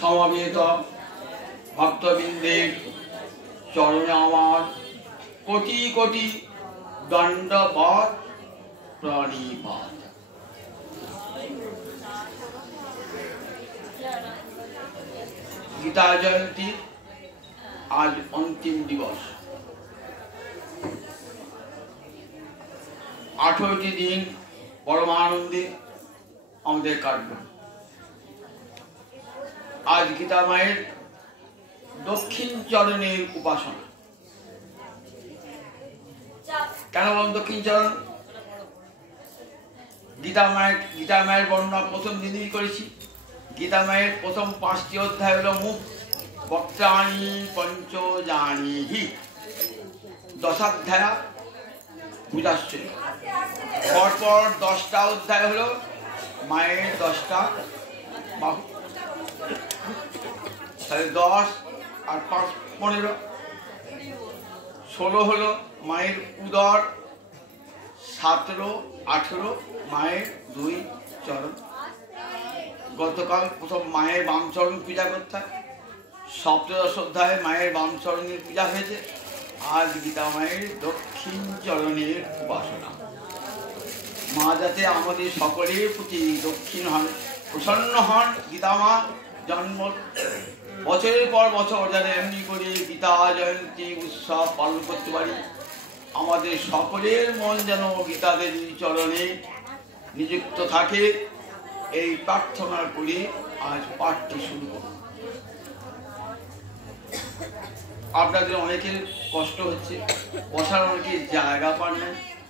সমবেত ভক্তবৃন্দের চরণে আমার কোটি কোটি দণ্ডবৎ প্রণিপাত। গীতা জয়ন্তী আজ অন্তিম দিবস। 18টি দিন পরমানন্দে আমাদের কাটল। আজ গীতা মায়ের দক্ষিণ চরণের উপাসনা। কেন বলেন দক্ষিণ চরণ? গীতা মায়ের বর্ণনা প্রথম দিনই করেছি। গীতা মায়ের প্রথম 5টি অধ্যায় হলো মুখ বক্তানি পঞ্চজানিহি, দশাধ্যায়া পূজাশ্রী। পরপর 10টা অধ্যায় হলো মায়ের 10টা বাহু, তাহলে 10 আর 5 15, 16 হলো মায়ের উদর, 17 18 মায়ের 2 চরণ। গতকাল প্রথম মায়ের বাম চরণ পূজা করতে হয়, 17 অধ্যায়ে মায়ের বাম চরণের পূজা হয়েছে। আজ গীতা মায়ের দক্ষিণ চরণের উপাসনা। মা যাতে আমাদের সকলের প্রতি দক্ষিণ হন, প্রসন্ন হন। গীতা মা জন্ম বছরের পর বছর যেন এমনি করে গীতা জয়ন্তী উৎসব পালন করতে পারি। আমাদের সকলের মন যেন গীতা দেবীর চরণে নিযুক্ত থাকে, এই প্রার্থনা করে আজ পাঠটি শুরু করব। আপনাদের অনেকের কষ্ট হচ্ছে, বসার অনেকের জায়গা পান না,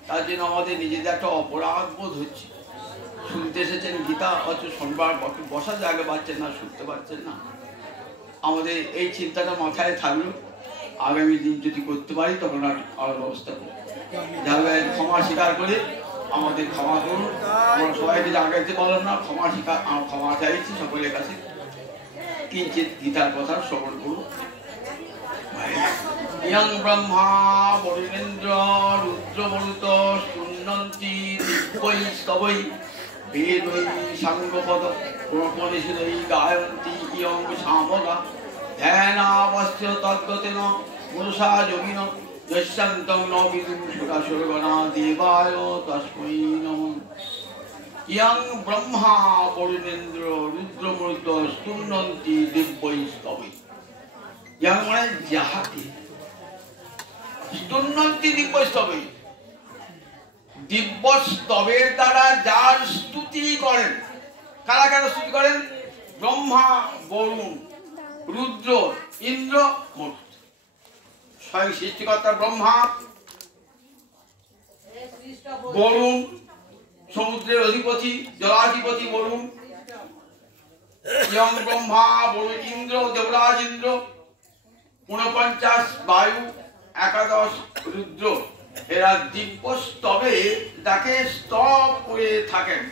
তার জন্য আমাদের নিজেদের একটা অপরাধ বোধ হচ্ছে। শুনতে এসেছেন গীতা, অথচ শোনবার বসার জায়গা পাচ্ছেন না, শুনতে পাচ্ছেন না। আমাদের এই চিন্তাটা মাথায় থাকলো, আগামী দিন যদি করতে পারি তখন আর ব্যবস্থা করব। যাবে ক্ষমা স্বীকার করে আমাদের ক্ষমা করুন। আমরা সবাইকে জাগাইতে পারলাম না, ক্ষমা চাইছি সকলের কাছে। কিঞ্চিত গীতার কথা শ্রবণ করুন। ইয়ং ব্রহ্মা বরুণেন্দ্র রুদ্রমরুত সুন্নন্তি দিব্যৈ স্তবৈ বেদৈ সাঙ্গপদ প্রপনিষদৈ গায়ন্তি ইয়ং সামগা ধ্যানাবস্য তদ্গতেন মনসা যোগিন যস্যান্তং ন বিদুঃ সুরাসুরগণা দেবায় তস্मै নমঃ। ইয়ং ব্রহ্মা বরুণেন্দ্র রুদ্রমরুত সুন্নন্তি দিব্যৈ স্তবৈ। ইয়ং মানে যাহাকে, স্তন্নন্তি দিব্যস্তবে, দিব্যস্তবের দ্বারা যার স্তুতি করেন। কারা কারা স্তুতি করেন? ব্রহ্মা, বরুণ, রুদ্র, ইন্দ্র, মরুত। স্বয়ং সৃষ্টিকর্তা ব্রহ্মা, বরুণ সমুদ্রের অধিপতি, জলাধিপতি বরুণ, ইয়ং ব্রহ্মা বরুণ, ইন্দ্র দেবরাজ ইন্দ্র, 49 বায়ু, 11 রুদ্র, এরা দিব্যস্তবে তাকে স্তব করে থাকেন।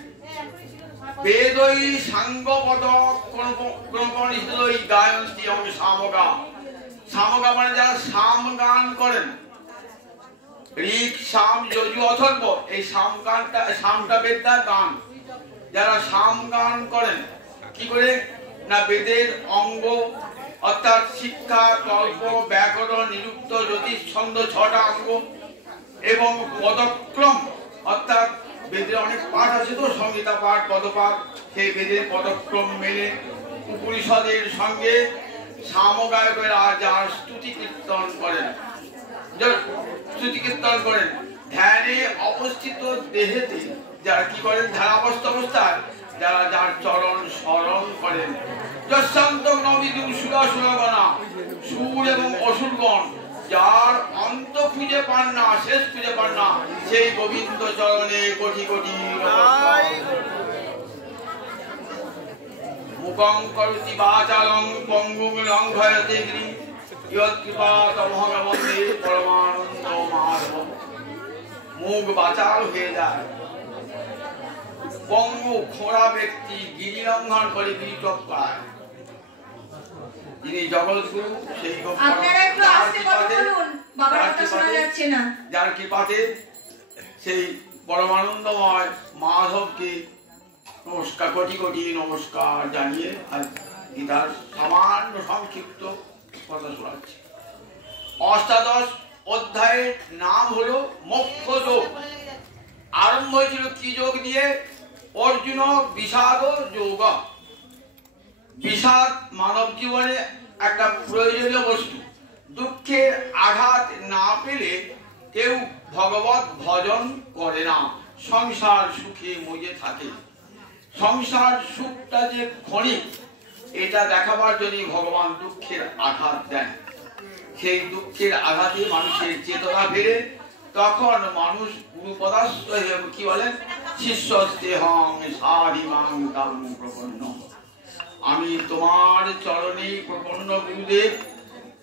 বেদৈ সাঙ্গপদ ক্রমপনিষদৈ গায়ন্তি এবং সামগা। সামগা মানে যারা সাম গান করেন, ঋক সাম যজু অথর্ব, এই সাম গানটা, সামটা বেদটা গান। যারা সাম গান করেন কি করে না, বেদের অঙ্গ অর্থাৎ শিক্ষা, কল্প, ব্যাকরণ, নিরুক্ত, জ্যোতিষ, ছন্দ, 6টা অঙ্গ এবং পদক্রম অর্থাৎ বেদের অনেক পাঠ আছে তো, সংহিতা পাঠ, পদপাঠ, সেই বেদের পদক্রম মেনে উপনিষদের সঙ্গে সামগায়কেরা যার স্তুতি কীর্তন করেন, ধ্যানে অবস্থিত দেহেতে যারা কি করেন, ধ্যানাবস্থ অবস্থায় যারা যার চরণ স্মরণ করেন। যস্যান্তং ন বিদুঃ সুরাসুরগণা, সুর এবং অসুরগণ যার অন্ত খুঁজে পান না, শেষ খুঁজে পান না, সেই গোবিন্দ চরণে কোটি কোটি নমস্কার। মুখং করোতি বাচালং পঙ্গুং লঙ্ঘয়তে গিরিং ইয়ৎকৃপাতমহং বন্দে পরমানন্দ মাধবম। মুখ বাচাল হয়ে যায়, পঙ্গু খোঁড়া ব্যক্তি গিরি লঙ্ঘন করে গিরি টপকায়, যিনি জগৎগুরু সেই যার কৃপাতে সেই পরমানন্দময় মাধবকে নমস্কার, কোটি কোটি নমস্কার জানিয়ে গীতার সামান্য সংক্ষিপ্ত কথা শোনাচ্ছি। অষ্টাদশ অধ্যায়ের নাম হলো মোক্ষ যোগ। আরম্ভ হয়েছিল কি যোগ দিয়ে? অর্জুন বিষাদ যোগ। বিষাদ মানব জীবনে একটা প্রয়োজনীয় বস্তু। দুঃখের আঘাত না পেলে কেউ ভগবত ভজন করে না, সংসার সুখে মজে থাকে। সংসার সুখটা যে ক্ষণিক, এটা দেখাবার জন্য ভগবান দুঃখের আঘাত দেন। সেই দুঃখের আঘাতে মানুষের চেতনা ফেরে, তখন মানুষ গুরুপদাশ্র কি বলেন? শিষ্যস্তেহং সারিমাং তাং প্রপন্ন। আমি তোমার চরণে প্রপন্ন গুরুদেব,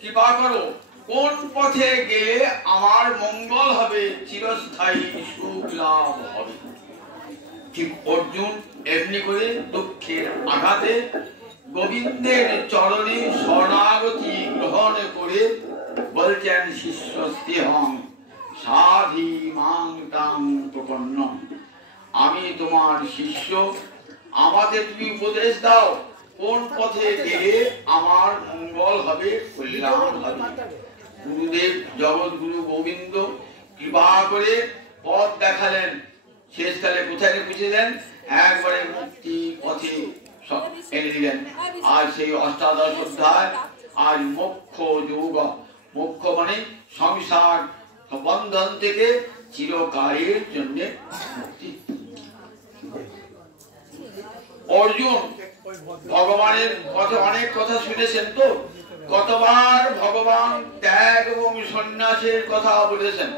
কৃপা করো, কোন পথে গেলে আমার মঙ্গল হবে, চিরস্থায়ী সুখ লাভ হবে। ঠিক অর্জুন এমনি করে দুঃখের আঘাতে গোবিন্দের চরণে শরণাগতি গ্রহণ করে বলছেন শিষ্যস্তেহং সাধিমাং তাং প্রপন্ন। আমি তোমার শিষ্য, আমাকে তুমি উপদেশ দাও, কোন পথে গেলে আমার মঙ্গল হবে, কল্যাণ হবে। গুরুদেব জগৎগুরু গোবিন্দ কৃপা করে পথ দেখালেন। শেষকালে কোথায় পৌঁছেলেন? একবারে মুক্তি পথে এনে দিলেন। আর সেই অষ্টাদশ অধ্যায় আর মোক্ষ যোগ। মোক্ষ মানে সংসার বন্ধন থেকে চিরকালের জন্য মুক্তি। অর্জুন ভগবানের কথা অনেক কথা শুনেছেন তো, কতবার ভগবান ত্যাগ এবং সন্ন্যাসের কথা বলেছেন।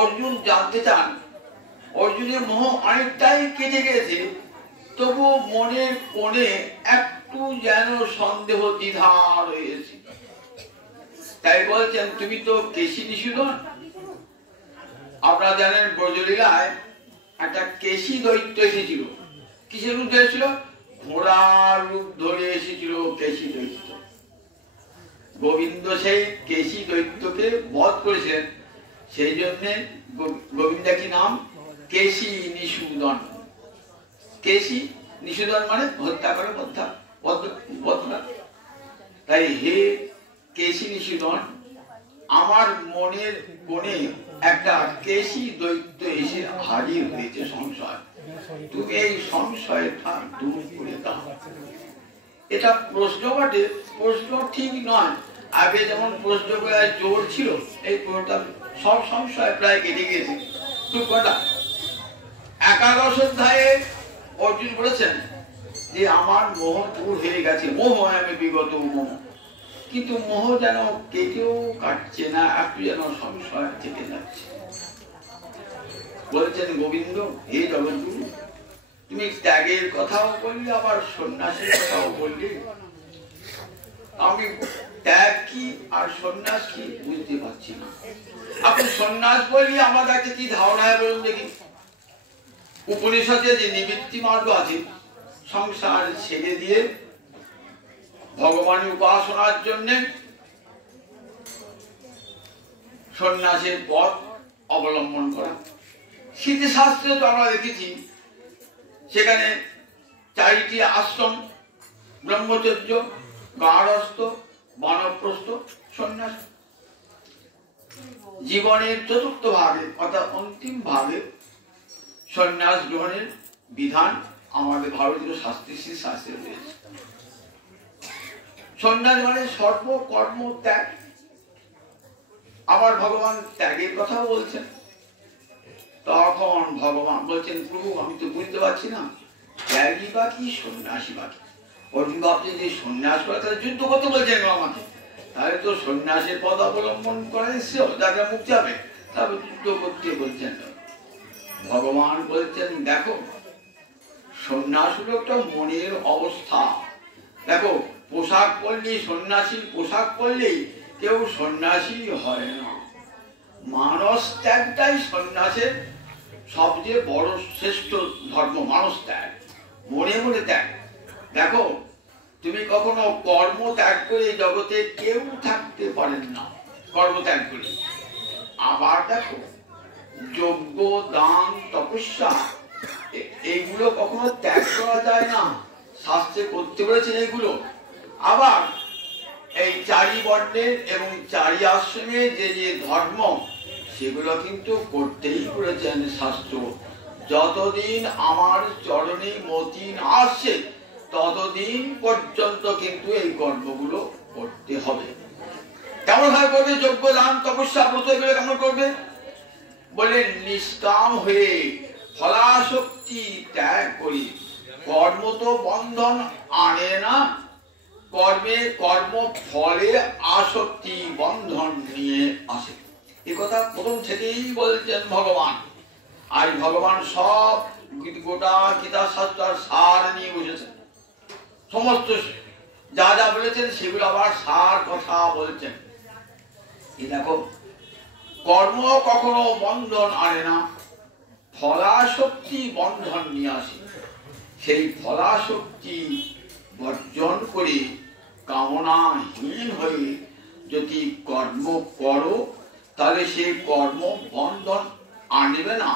অর্জুন জানতে চান, অর্জুনের মোহ অনেকটাই কেটে গেছে, তবু মনের কোণে একটু যেন সন্দেহ দ্বিধা রয়েছে। তাই বলছেন, তুমি তো কেশী নিষূদন। আপনারা জানেন ব্রজলীলায় একটা কেশী দৈত্য এসেছিল। কিসের রূপ ধরেছিল? ঘোড়ার রূপ ধরে এসেছিল কেশী দৈত্য। গোবিন্দ সেই কেশী দৈত্যকে বধ করেছেন। সেই জন্য গোবিন্দা কি নাম? কেশী নিষূদন। কেশী নিষূদন মানে হত্যা করে বদ্ধা। তাই হে কেশী নিষূদন, আমার মনের কোণে একটা কেশী দৈত্য এসে হাজির হয়েছে সংশয়। তুমি এই সংশয়টা দূর করে দাও। এটা প্রশ্ন বটে, প্রশ্ন ঠিক নয়। আগে যেমন প্রশ্ন করে জোর ছিল, এই প্রশ্নটা সব সংশয় প্রায় কেটে গিয়েছে। খুব কথা। একাদশ অধ্যায়ে অর্জুন বলেছেন যে আমার মোহ দূর হয়ে গেছে, মোহ আমি বিগত মোহ, কিন্তু মোহ যেন কেটেও কাটছে না, একটু যেন সংশয় থেকে যাচ্ছে। বলেছেন গোবিন্দ, হে জগৎগুরু, তুমি ত্যাগের কথাও বললে, আবার সন্ন্যাসের কথাও বললে। আমি ত্যাগ কি আর সন্ন্যাস কি বুঝতে পারছি না। আপনি সন্ন্যাস বললে আমার কাছে কি ধারণায় বলুন দেখি? উপনিষদে যে নিবৃত্তি মার্গ আছে, সংসার ছেড়ে দিয়ে ভগবানের উপাসনার জন্য সন্ন্যাসের পথ অবলম্বন করা। স্মৃতিশাস্ত্রে তো আমরা দেখেছি, সেখানে 4টি আশ্রম, ব্রহ্মচর্য, গার্হস্থ, বানপ্রস্থ, সন্ন্যাস। জীবনের চতুর্থ ভাগে অর্থাৎ অন্তিম ভাগে সন্ন্যাস গ্রহণের বিধান আমাদের ভারতীয় শাস্ত্রে রয়েছে। সন্ন্যাস মানে সর্বকর্ম ত্যাগ। আবার ভগবান ত্যাগের কথাও বলছেন। তখন ভগবান বলছেন, প্রভু আমি তো বুঝতে পারছি না, ত্যাগী বা কি সন্ন্যাসী বা কি। অর্জুন ভাবছেন যে সন্ন্যাস করে তাহলে যুদ্ধ করতে বলছেন আমাকে, তাহলে তো সন্ন্যাসের পথ অবলম্বন করে যাকে মুখ যাবে, তবে যুদ্ধ করতে বলছেন। ভগবান বলছেন, দেখো সন্ন্যাস হলো একটা মনের অবস্থা। দেখো পোশাক পরলেই, সন্ন্যাসীর পোশাক পরলেই কেউ সন্ন্যাসী হয় না। মানস ত্যাগটাই সন্ন্যাসের সবচেয়ে বড় শ্রেষ্ঠ ধর্ম। মানস ত্যাগ, মনে মনে ত্যাগ। দেখো তুমি কখনো কর্ম ত্যাগ করে জগতে কেউ থাকতে পারেন না, কর্ম ত্যাগ করে। আবার দেখো যজ্ঞ, দান, তপস্যা এইগুলো কখনো ত্যাগ করা যায় না, শাস্ত্রে করতে বলেছেন এইগুলো। আবার এই চারি বর্ণের এবং চারি আশ্রমে যে যে ধর্ম সেগুলো কিন্তু করতেই বলেছেন শাস্ত্র। যতদিন আমার চরণে মতি না আসছে ততদিন পর্যন্ত কিন্তু এই কর্মগুলো করতে হবে। কেমন ভাবে করবে? যজ্ঞ, দান, তপস্যা, ব্রত এগুলো কেমন করবে? বলে নিষ্কাম হয়ে ফলাসক্তি ত্যাগ করি। কর্ম তো বন্ধন আনে না, কর্ম ফলে আসক্তি বন্ধন নিয়ে আসে। এ কথা প্রথম থেকেই বলছেন ভগবান। আর ভগবান সব গোটা গীতা শাস্ত্র সার নিয়ে বসেছেন। সমস্ত যা যা বলেছেন সেগুলো আবার সার কথা বলছেন। এই দেখো, কর্ম কখনো বন্ধন আনে না, ফলাশক্তি বন্ধন নিয়ে আসে। সেই ফলাশক্তি বর্জন করে কামনাহীন হয়ে যদি কর্ম করো তাহলে সেই কর্ম বন্ধন আনবে না,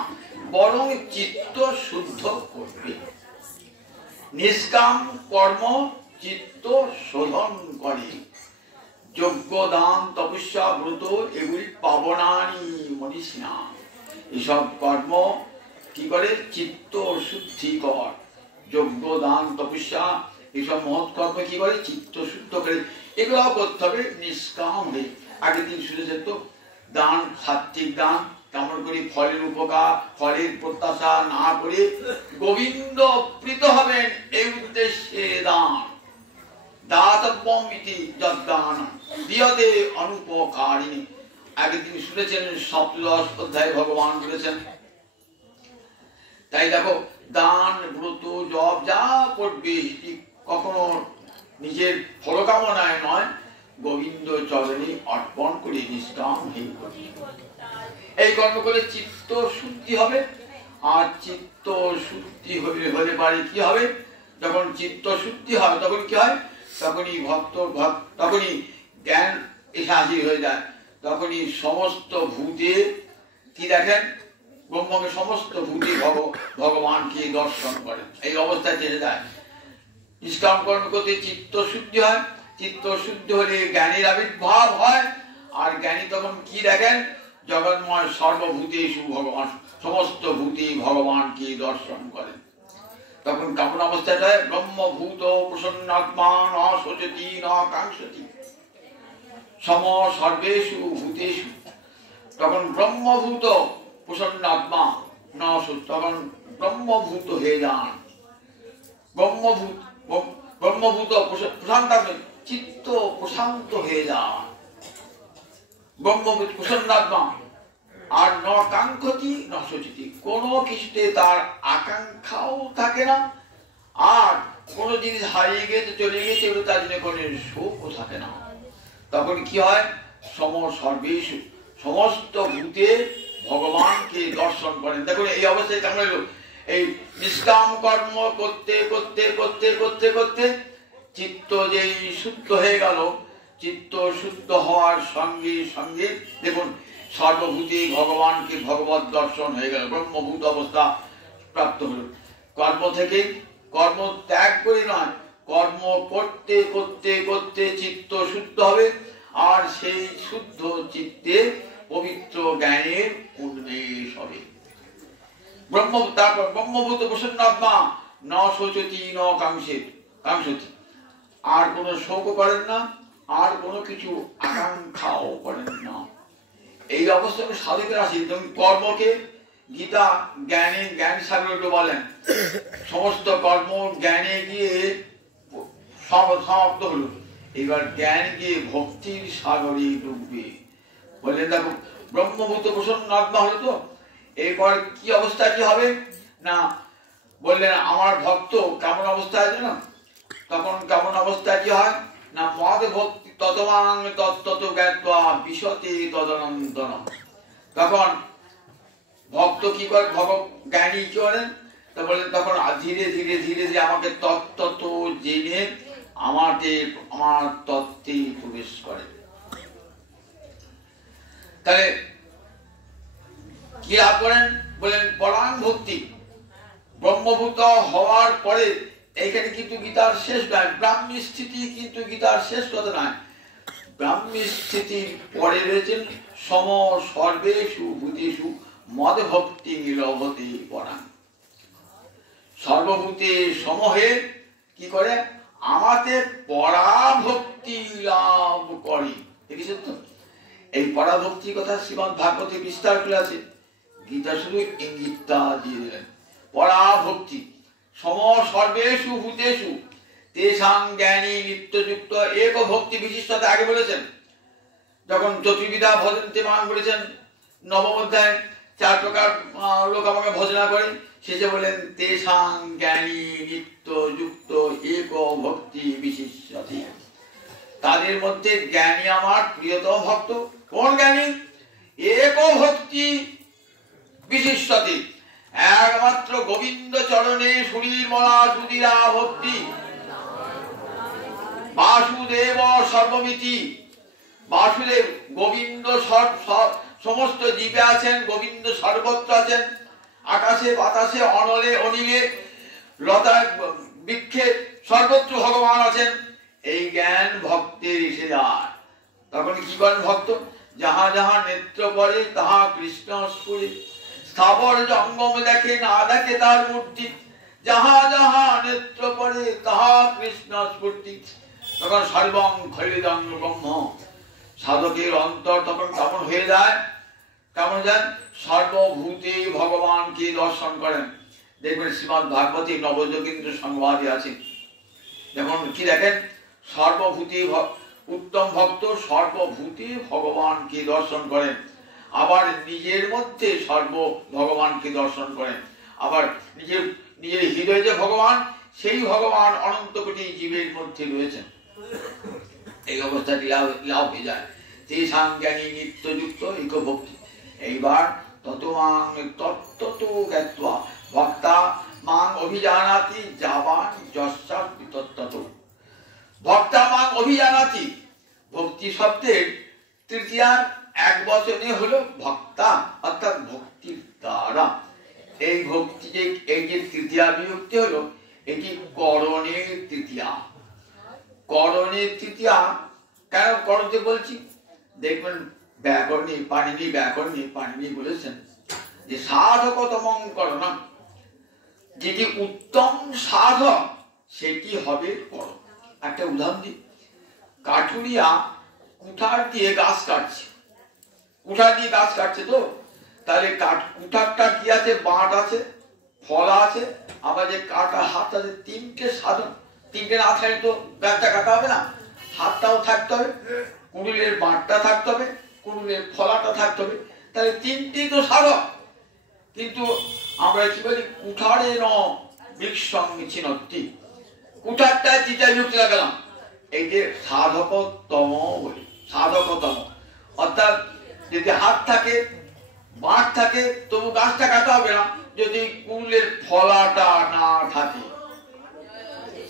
বরং চিত্ত শুদ্ধ করবে। নিষ্কাম কর্ম চিত্ত শোধন করে। যজ্ঞ, দান, তপস্যা, ব্রত এগুলি পাবনানি মনীষিণা। এসব কর্ম কি করে? চিত্ত শুদ্ধি কর। যজ্ঞ, দান, তপস্যা এসব মহৎ কর্ম কি করে? চিত্ত শুদ্ধ করে। এগুলো করতে হবে নিষ্কাম হয়ে। আগের দিন শুনেছেন তো, দান, সাত্বিক দান কেমন করে? ফলের উপকার, ফলের প্রত্যাশা না করে গোবিন্দ প্রীত হবেন এই উদ্দেশ্যে দান। দাতব্যম ইতি যদ্দান দিয়তে অনুপকারিণী। আগের দিন শুনেছেন, সপ্তদশ অধ্যায়ে ভগবান বলেছেন। তাই দেখো, দান, ব্রত, জপ যা করবে কখনো নিজের ফলকামনায় নয়, গোবিন্দ চরণে অর্পণ করে নিষ্কাম হয়ে করবে। এই কর্ম করে চিত্ত শুদ্ধি হবে। আর চিত্ত শুদ্ধি হলে পারে কি হবে? যখন চিত্ত শুদ্ধি হবে তখন কি হয়? তখনই তখনই জ্ঞান এসে হাজির হয়ে যায়। তখনই সমস্ত ভূতে কি দেখেন? ব্রহ্মকে সমস্ত ভূতে ভগবানকে দর্শন করেন। এই অবস্থায় চেয়ে যায়। নিষ্কাম কর্ম করতে চিত্ত শুদ্ধি হয়। চিত্ত শুদ্ধি হলে জ্ঞানের আবির্ভাব হয়। আর জ্ঞানী তখন কি দেখেন? জগন্ময় সর্বভূতেষু ভগবান, সমস্ত ভূতে ভগবানকে দর্শন করেন। তখন কেমন অবস্থাটা? ব্রহ্মভূত প্রসন্নাত্মা ন শোচতি ন কাঙ্ক্ষতি সম সর্বেষু ভূতেষু। তখন ব্রহ্মভূত প্রসন্নাত্মা ন, তখন ব্রহ্মভূত হয়ে যান। ব্রহ্মভূত প্রশান্ত, চিত্ত প্রশান্ত হয়ে যান। ব্রহ্মভূত প্রসন্নাত্মা। আর ন কাঙ্ক্ষতি ন শোচতি, কোনো কিছুতে তার আকাঙ্ক্ষাও থাকে না। আর কোন জিনিস হারিয়ে গেছে, চলে গেছে, এগুলো তার জন্য কোনো শোকও থাকে না। তখন কি হয়? সম সর্বেষু, সমস্ত ভূতে ভগবানকে দর্শন করেন। দেখুন এই অবস্থায় কেমন হলো? এই নিষ্কাম কর্ম করতে করতে করতে করতে করতে চিত্ত যেই শুদ্ধ হয়ে গেল, চিত্ত শুদ্ধ হওয়ার সঙ্গে সঙ্গে দেখুন সর্বভূতে ভগবানকে ভগবত দর্শন হয়ে গেল, ব্রহ্মভূত অবস্থা প্রাপ্ত হল। কর্ম থেকে কর্ম ত্যাগ করে নয়, কর্ম করতে করতে করতে চিত্ত শুদ্ধ হবে। আর সেই শুদ্ধ চিত্তে পবিত্র জ্ঞানের উন্মেষ হবে। তারপর ব্রহ্মভূত প্রসন্নাত্মা ন শোচতি ন কাঙ্ক্ষতি, আর কোনো শোক করেন না, আর কোনো কিছু আকাঙ্ক্ষাও করেন না। এই অবস্থায় সাধকের আসে। কর্মকে গীতা জ্ঞান সাগরে বলেন, সমস্ত কর্ম জ্ঞানে গিয়ে সমাপ্ত হলো। এবার জ্ঞান গিয়ে ভক্তির সাগরে ডুববে। বললেন দেখো, ব্রহ্মভূত প্রসন্নাত্মা হলো তো, এরপর কি অবস্থা কি হবে না? বললেন আমার ভক্ত কেমন অবস্থা আছে না? তখন কেমন অবস্থা কি হয় না? মদ ভক্তি ততমাং তত্ত্বত জ্ঞাত্বা বিশতে তদনন্দন। তখন ভক্ত কি করে? জ্ঞানী কি করেন? তা বললেন তখন ধীরে ধীরে ধীরে ধীরে আমাকে তত্ত্বত জেনে আমার তত্ত্বে প্রবেশ করে। তাহলে কি লাভ করেন? বলেন পরাণ ভক্তি। ব্রহ্মভূত হওয়ার পরে এইখানে কিন্তু গীতার শেষ নয়, ব্রাহ্মী স্থিতি কিন্তু গীতার শেষ কথা নয়। ব্রাহ্মী স্থিতির পরে রয়েছেন সম সর্বেষু ভূতেষু মদ ভক্তি লভতে পরাণ। সর্বভূতে সমহে কি করে আমাতে পরাভক্তি লাভ করে। দেখেছেন তো, এই পরাভক্তির কথা শ্রীমদ্ ভাগবতে বিস্তার করে আছে, গীতা শুধু ইঙ্গিতটা দিয়ে দিলেন। পরাভক্তি সম সর্বেষু ভূতেষু তেষাং জ্ঞানী নিত্যযুক্ত এক ভক্তি বিশিষ্টতা আগে বলেছেন। যখন চতুর্বিধা ভজন্তে মান বলেছেন নবম অধ্যায়, 4 প্রকার লোক আমাকে ভজনা করে, শেষে বলেন তেষাং জ্ঞানী নিত্যযুক্ত এক ভক্তি বিশিষ্টতে। তাদের মধ্যে জ্ঞানী আমার প্রিয়তম ভক্ত। কোন জ্ঞানী? এক ভক্তি বিশিষ্টতে, একমাত্র গোবিন্দ চরণে শরীর মলা সুধীরা ভক্তি। বাসুদেব সর্বমিতি, বাসুদেব গোবিন্দ সমস্ত জীবে আছেন, গোবিন্দ সর্বত্র আছেন, আকাশে বাতাসে অনলে অনিলে লতায় বৃক্ষে সর্বত্র ভগবান আছেন। এই জ্ঞান ভক্তের এসে যায়। তখন কি করেন ভক্ত? যাহা যাহা নেত্র পড়ে তাহা কৃষ্ণ স্ফুরে, স্থাবর জঙ্গম দেখে না দেখে তার মূর্তি, যাহা যাহা নেত্র পড়ে তাহা কৃষ্ণ স্ফূর্তি। তখন সর্বং খলিদং ব্রহ্ম, সাধকের অন্তর তখন কেমন হয়ে যায়? কেমন যান? সর্বভূতে ভগবানকে দর্শন করেন। দেখবেন শ্রীমদ্ ভাগবতী নবযোগীন্দ্র সংবাদে আছে, যেমন কি দেখেন, সর্বভূতে উত্তম ভক্ত সর্বভূতে ভগবানকে দর্শন করেন, আবার নিজের মধ্যে ভগবানকে দর্শন করেন, আবার নিজের হৃদয়ে যে ভগবান, সেই ভগবান অনন্ত কোটি জীবের মধ্যে রয়েছেন। এই অবস্থাটি লাভ হয়ে যায়। তেষাং জ্ঞানী নিত্যযুক্ত এক ভক্তি। এইবার ততমাং তত্ত্বত জ্ঞাত্বা ভক্তা মাং অভিজানাতি যাবান যস্যাৎ বিতত্তত। ভক্তা মাং অভিজানাতি, ভক্তি শব্দের তৃতীয়ার এক বচনে হলো ভক্তা, অর্থাৎ ভক্তির দ্বারা। এই ভক্তি যে এই যে তৃতীয়া বিভক্তি হলো, এটি করণের তৃতীয়া। করণের তৃতীয়া কেন করতে বলছি? দেখবেন ব্যাকরণে পাণিনি বলেছেন যে সাধকতমং করণম, যেটি উত্তম সাধক সেটি হবে করণ। একটা উদাহরণ দিই, কাঠুরিয়া কুঠার দিয়ে গাছ কাটছে, কুঠার দিয়ে গাছ কাটছে, তো তাহলে কুঠারটা কি আছে? বাঁট আছে, ফলা আছে, আবার যে কাটা হাত আছে, তিনটে সাধন। তিনটে না থাকলে তো গাছটা কাটা হবে না। হাতটাও থাকতে হবে, কুড়ুলের বাঁটটা থাকতে হবে, কুড়ুলের ফলাটা থাকতে হবে, তাহলে তিনটি তো সাধক। কিন্তু আমরা কি বলি? কুঠারে ন বৃক্ষং ছিনত্তি, কুঠারটা চিতায় যুক্তি লাগালাম, এই যে সাধকতম বলি, সাধকতম অর্থাৎ যদি হাত থাকে, বাঁট থাকে, তবু গাছটা কাটা হবে না যদি কুড়ুলের ফলাটা না থাকে।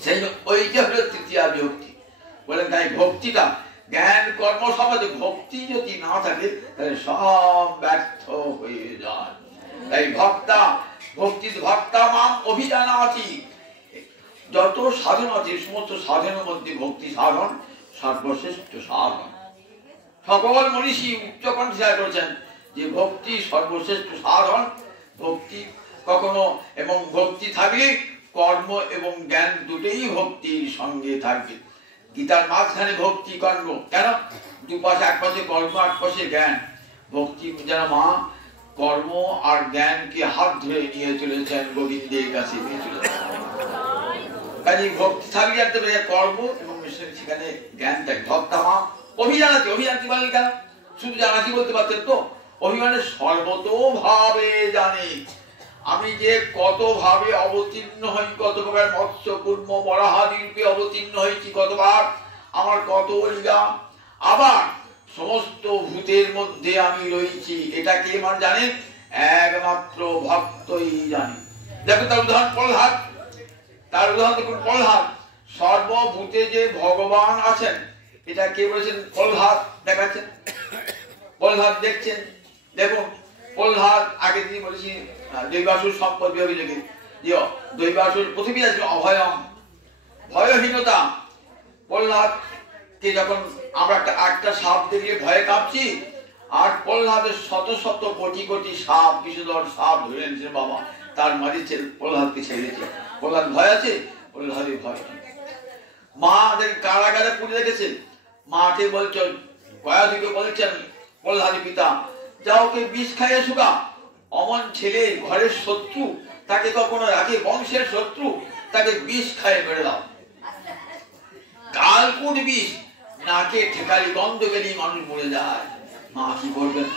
সেই ওইটা হলো তৃতীয়া বিভক্তি। বলেন তাই ভক্তিটা জ্ঞান কর্ম সমাজে ভক্তি যদি না থাকে তাহলে সব ব্যর্থ হয়ে যায়। তাই ভক্তা মাম অভিজানাতি, যত সাধন আছে সমস্ত সাধনের মধ্যে ভক্তি সাধন সর্বশ্রেষ্ঠ সাধন। সকল মনীষী উচ্চ কণ্ঠে করেছেন যে ভক্তি সর্বশ্রেষ্ঠ সাধন। ভক্তি কখনো এবং ভক্তি থাকলে কর্ম এবং জ্ঞান দুটোই ভক্তির সঙ্গে থাকবে। গীতার মাঝখানে ভক্তি কর্ম কেন? দুপাশে, এক পাশে কর্ম, এক পাশে জ্ঞান। ভক্তি যেন মা কর্ম আর জ্ঞানকে হাত ধরে নিয়ে চলেছেন গোবিন্দের কাছে নিয়ে চলেছেন। কাজে ভক্তি থাকলে একটা কর্ম এবং সেখানে জ্ঞান থাকে। ভক্তা মা অভিজানাতি, অভিজানাতি বলেন কেন? শুধু জানাতি বলতে পারতেন তো? অভিমানে সর্বতোভাবে জানে আমি যে কত ভাবে অবতীর্ণ হই, কত প্রকার মৎস্য কুর্ম বরাহাদি রূপে অবতীর্ণ হয়েছি কতবার, আমার কত লীলা, আবার সমস্ত ভূতের মধ্যে আমি রয়েছি, এটা কে আমার জানেন? একমাত্র ভক্তই জানে। দেখো তার উদাহরণ প্রহ্লাদ, তার উদাহরণ দেখুন প্রহ্লাদ। সর্বভূতে যে ভগবান আছেন এটা কে বলেছেন? প্রহ্লাদ দেখাচ্ছেন, প্রহ্লাদ দেখছেন। দেখুন প্রহ্লাদ আগে তিনি বলেছি দৈবাসুর সম্পদ বিয়োগে যে দৈবাসুর পৃথিবী আছে অভয়ম, ভয়হীনতা। প্রহ্লাদকে যখন আমরা একটা সাপ দেখলে ভয়ে কাঁপছি, আর প্রহ্লাদের শত শত কোটি কোটি সাপ, বিষধর সাপ ধরে এনেছে বাবা, তার মাঝে প্রহ্লাদকে ছেড়েছে। প্রহ্লাদ ভয় আছে? প্রহ্লাদের ভয় নেই। মা কারাগারে পুড়ে রেখেছে, মাকে বলছেন, কয়াদিকে বলছেন প্রহ্লাদের পিতা, যা ওকে বিষ খাইয়ে শুকা। অমন ছেলে ঘরের শত্রু, তাকে কখনো রাখে বংশের শত্রু, তাকে বিষ খাইয়ে মেরে দাও। কালকুট বিষ, নাকে ঠেকালি গন্ধ গেলেই মানুষ মরে যায়। মা কি করবেন?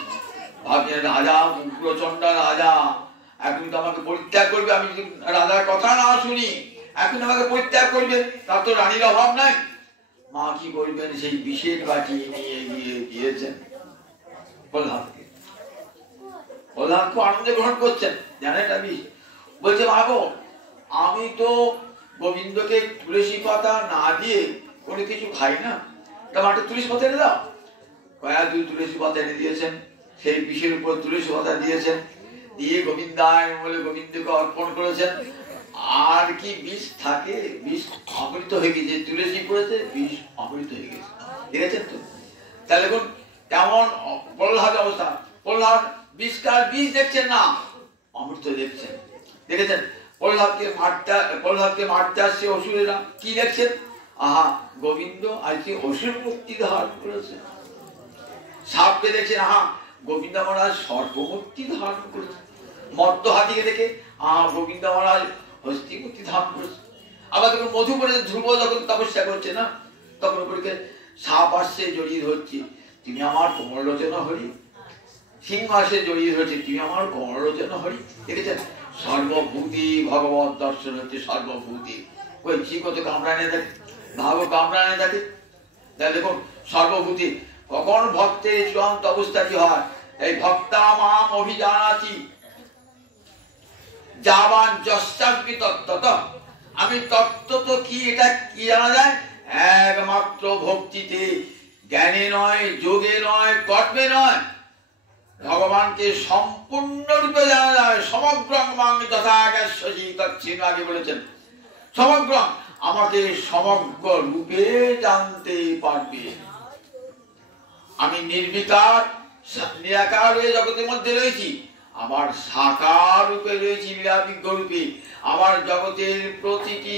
ভাবছেন রাজা, প্রচন্ডা রাজা, এখন তো আমাকে পরিত্যাগ করবে, আমি যদি রাজার কথা না শুনি এখন আমাকে পরিত্যাগ করবে, তার তো রানীর অভাব নাই। মা কি করবেন? সেই বিষের বাটি নিয়ে গিয়ে দিয়েছেন প্রহ্লাদকে। প্রহ্লাদ খুব আনন্দে গ্রহণ করছেন, জানেন এটা বিষ। বলছে মা গো, আমি তো গোবিন্দকে তুলসী পাতা না দিয়ে কোনো কিছু খাই না, তা মাঠে তুলসী পাতা এনে দাও। কয়াদি তুলসী পাতা এনে দিয়েছেন, সেই বিষের উপর তুলসী পাতা দিয়েছেন, দিয়ে গোবিন্দায় বলে গোবিন্দকে অর্পণ করেছেন। আর কি বিষ থাকে? বিষ অমৃত হয়ে গেছে, তুলসী পড়েছে, বিষ অমৃত হয়ে গেছে। দেখেছেন তো? তাহলে এখন কেমন প্রহ্লাদ অবস্থা। প্রহ্লাদ বিষকার বিষ দেখছেন না, অমৃত দেখছেন। দেখেছেন প্রহ্লাদকে মারতে আসছে অসুরেরা, কি দেখছেন? আহা, গোবিন্দ আজকে অসুর মূর্তি ধারণ করেছে। সাপকে দেখছেন, আহা, গোবিন্দ মহারাজ সর্বমূর্তি ধারণ করেছে। মর্ত হাতিকে দেখে, আহা, গোবিন্দ মহারাজ হস্তি মূর্তি ধারণ করেছে। আবার দেখুন মধু করে ধ্রুব যখন তপস্যা করছে না, তখন উপরে সাপ আসছে, জড়িয়ে ধরছে, তুমি আমার কমলোচনা হরি। সিংহ আসে, জড়িয়ে ধরছে, তুমি আমার কমলোচনা হরি। দেখেছেন? সর্বভূতি ভগবত দর্শন হচ্ছে সর্বভূতি। ওই চিকতে কামড়ানে থাকে, ভাগো কামড়ানে থাকে। দেখুন সর্বভূতি, কখন ভক্তের চূড়ান্ত অবস্থা কি হয়? এই ভক্তা মাম অভিজানাতি যাবান যস্যাপি তত্ত্বত। আমি তত্ত্ব তো কি, এটা কি জানা যায়? একমাত্র ভক্তিতে, জ্ঞানে নয়, যোগে নয়, কর্মে নয়। ভগবানকে সম্পূর্ণরূপে জানা যায়। সমগ্র আগে বলেছেন, সমগ্র আমাকে সমগ্র রূপে জানতে পারবে। আমি নির্বিকার নিরাকার হয়ে জগতের মধ্যে রয়েছি, আবার সাকার রূপে রয়েছি, নিরাবিজ্ঞ রূপে। আমার জগতের প্রতিটি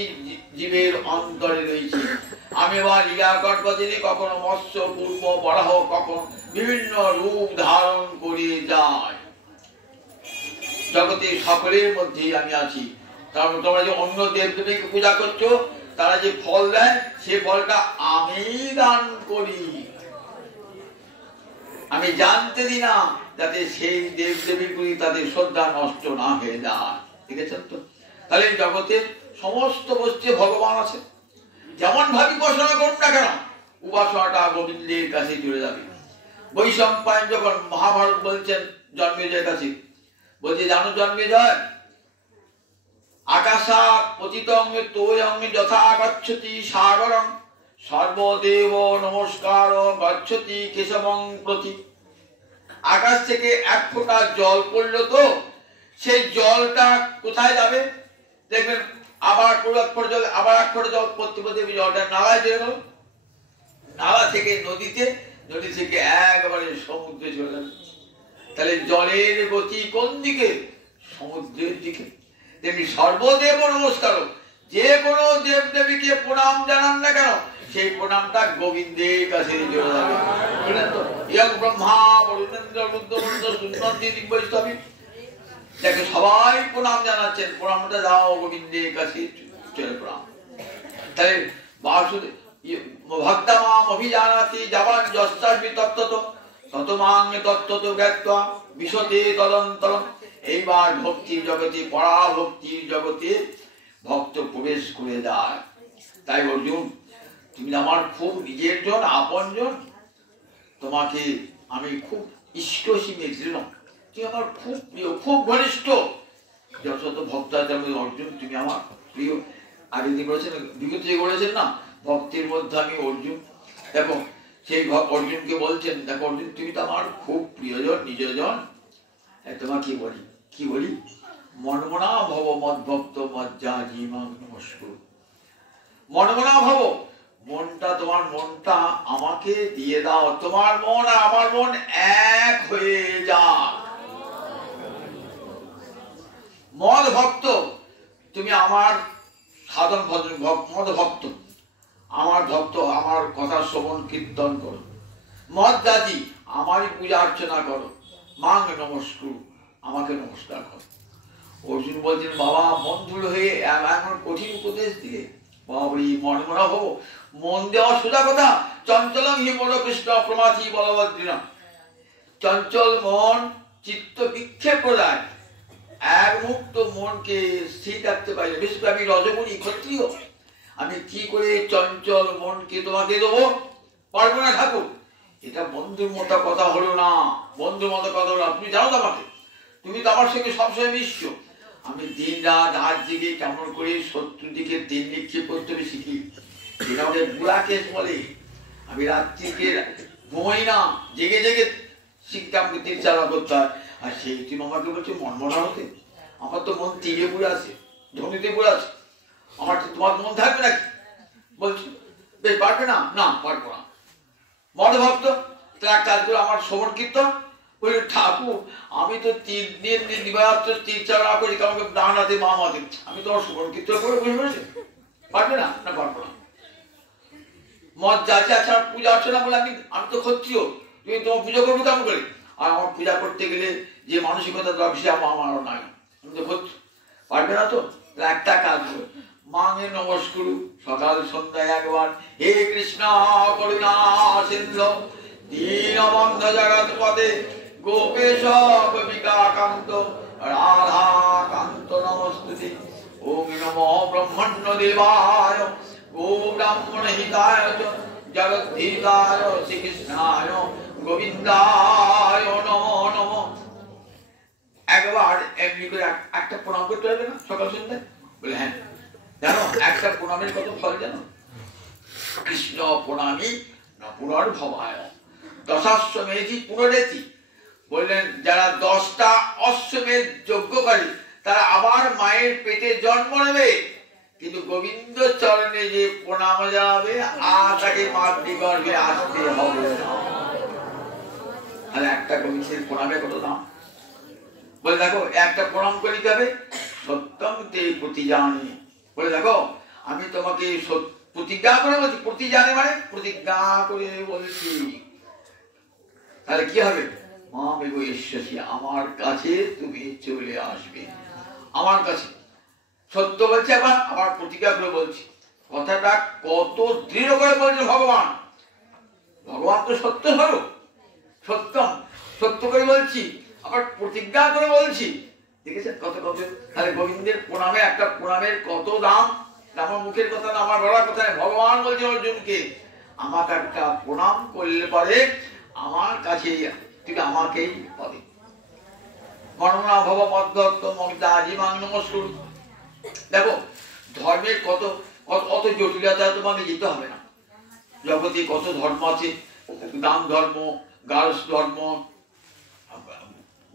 জীবের অন্তরে রয়েছি। আমি আবার লীলা গর্ভদিনে কখনো মৎস্য, পূর্ব, বরাহ, কখনো বিভিন্ন রূপ ধারণ করে যাই। জগতের সকলের মধ্যেই আমি আছি। কারণ তোমরা যে অন্য দেবদেবীকে পূজা করছো, তারা যে ফল দেয়, সে ফলটা আমি দান করি। আমি জানতে দিই না, যাতে সেই দেবদেবীর প্রতি তাদের শ্রদ্ধা নষ্ট না হয়ে যায়। দেখেছেন তো? তাহলে জগতের সমস্ত বস্তুতে ভগবান আছে। যেমন ভাবে উপাসনা করুন না কেন, উপাসনাটা গোবিন্দের কাছে চলে যাবে। বৈশম্পায়ন যখন মহাভারত বলছেন জন্মেজয়ের কাছে, বলছে জানো জন্মেজয়, আকাশা পতিতং তোয়ং যথা গচ্ছতি সাগরং সর্বদেব নমস্কার গচ্ছতি কেশবং প্রতি। আকাশ থেকে এক ফোঁটা জল পড়লো, তো সেই জলটা কোথায় যাবে? দেখবেন আবার জল, আবার এক ফোঁটা জল পড়তে পড়তে জলটা নালায় চলে গেল, নালা থেকে নদীতে, নদী থেকে একবারে সমুদ্রে চলে যাবে। তাহলে জলের গতি কোন দিকে? সমুদ্রের দিকে। তেমনি সর্বদেব নমস্কার, যে কোনো দেব দেবীকে প্রণাম জানান না কেন, সেই প্রণামটা গোবিন্দের কাছে চলে যাবে। বুঝলেন তো? ইয়ং ব্রহ্মা বরুণেন্দ্র রুদ্রমন্ত্র সুন্নতি দিব্যস্তবী, যাকে সবাই প্রণাম জানাচ্ছেন, প্রণামটা দাও গোবিন্দের কাছে চলে প্রণাম। তাহলে বাসুদেব ভক্তা মাম অভিজানাতি যাবান যস্যাপি তত্ত্বত ততমাং তত্ত্বত জ্ঞাত্বা বিশতে তদন্তরম। এইবার ভক্তির জগতে, পরাভক্তির জগতে ভক্ত প্রবেশ করে যায়। তাই অর্জুন, তুমি আমার খুব নিজের জন, আপন জন, তোমাকে আমি খুব ইষ্টসী মেঘৃণ, তুমি আমার খুব প্রিয়, খুব ঘনিষ্ঠ। যত ভক্ত আছে অর্জুন তুমি আমার প্রিয়। আগে তিনি বলেছেন, বিগত যে বলেছেন না, ভক্তের মধ্যে আমি অর্জুন। দেখো সেই অর্জুনকে বলছেন, দেখো অর্জুন তুমি তো আমার খুব প্রিয়জন, নিজজন। তোমার কি বলি, কি বলি? মনমনা ভব মদ্ভক্ত মজ্জাজি মাং নমস্কুরু। মনমনা ভব, মনটা, তোমার মনটা আমাকে দিয়ে দাও, তোমার মন আর আমার মন এক হয়ে যাক। মদ ভক্ত, তুমি আমার সাধন ভজন, মদ ভক্ত, আমার ভক্ত, আমার কথা শ্রবণ কীর্তন করো। মদ দাদি, আমারই পূজা অর্চনা করো। মাং নমস্কুরু, আমাকে নমস্কার করো। অর্জুন বলছেন, বাবা বন্ধুর হয়ে এমন কঠিন উপদেশ দিলে, বাবরি মনমনা হব, মন দেওয়া সোজা কথা। চঞ্চলং হি বল কৃষ্ণ প্রমাথি বলবদ্রীনা। চঞ্চল মন চিত্ত বিক্ষেপ প্রদায়, এক মুক্ত মনকে স্থির রাখতে পারি। বিশেষ আমি রজগুণী ক্ষত্রিয়, আমি কি করে চঞ্চল মনকে তোমাকে দেবো? পারবো না ঠাকুর। এটা বন্ধুর মতো কথা হলো না, বন্ধুর মতো কথা হলো। তুমি জানো তো আমাকে, তুমি তো আমার সঙ্গে সবসময় মিশছো। আমি দিন রাত হাত জেগে কেমন করে শত্রুর দিকে দিন নিক্ষেপ করতে হবে শিখি। এটা আমাকে বুড়া কেস বলে। আমি রাত্রিকে ঘুমাই না, জেগে জেগে শিখতাম তীর চালা করতে হয়। আর সেই তুমি আমাকে বলছো মনমনা হতে। আমার তো মন তীরে পড়ে আছে, ধনীতে পড়ে আছে। আমার তো তোমার মন থাকবে নাকি? বলছি বেশ, পারবে না? না, পারবো না। মদ ভক্ত, এক কাজ করে আমার শ্রবণ কীর্তন। বলি ঠাকুর, আমি তো দিবারাত্র তীর চালা করি, কাউকে ডান হাতে বাম হাতে, আমি তোমার শ্রবণ কীর্তন করে বসে বসে। পারবে না? না, পারবো না। মদ যাচ্ছে, আচ্ছা পূজা অর্চনা বলে আমি তো ক্ষত্রিয়, তুমি তোমার পুজো করবো কেমন করে? আর আমার পূজা করতে গেলে যে মানসিকতা দরকার সে আমারও নাই, আমি তো ক্ষত্রিয়। পারবে না তো? একটা কাজ করে মাঙে নমস্কুরু, সকাল সন্ধ্যায় একবার। হে কৃষ্ণ করুণা সিন্ধু দীনবন্ধ জগৎ পদে গোপেশ গোপিকাকান্ত রাধাকান্ত নমস্তুতে। ওম নমো ব্রহ্মণ্য দেবায় গো ব্রাহ্মণ হিতায় জগদ্ধিতায় শ্রীকৃষ্ণায় গোবিন্দায় নমো নমঃ। একবার এমনি করে একটা প্রণাম করতে হবে না সকাল সন্ধ্যায়? বলে হ্যাঁ। জানো একটা প্রণামের কত ফল জানো? কৃষ্ণ প্রণামী না পুনর্ভবায় দশাশ্বমেধি পুনরেতি। বললেন যারা 10টা অশ্বমেধ যজ্ঞ করে তারা আবার মায়ের পেটে জন্ম নেবে, কিন্তু গোবিন্দ চরণে যে প্রণাম যাবে আর তাকে মাতৃগর্ভে আসতে হবে না। তাহলে একটা গোবিন্দের প্রণামে কত দাম? বলে দেখো, একটা প্রণাম করে দিতে হবে। সত্যম তে প্রতিজানি, বলে দেখো আমি তোমাকে প্রতিজ্ঞা করে বলছি। প্রতিজানে মানে প্রতিজ্ঞা করে বলছি। তাহলে কি হবে? মা বেগো এসেছি, আমার কাছে তুমি চলে আসবে, আমার কাছে। সত্য বলছে, আবার প্রতিজ্ঞা করে বলছি। কথাটা কত দৃঢ় করে বলছে ভগবান। ভগবান তো সত্য হলো, সত্যম, সত্য করে বলছি, আবার প্রতিজ্ঞা করে বলছি। দেখেছেন কত কত? তাহলে গোবিন্দের প্রণামে, একটা প্রণামের কত দাম। আমার মুখের কথা না, আমার বলার কথা। ভগবান বলছে অর্জুনকে, আমাকে একটা প্রণাম করলে পরে আমার কাছে তুমি আমাকেই পাবে। মনমনা ভব মদ্ভক্ত মমিতাজি মাং নমস্কুরু। দেখো ধর্মের কত কত জটিলতা তোমাকে যেতে হবে না। জগতে কত ধর্ম আছে, দান ধর্ম, গার্হস্থ ধর্ম,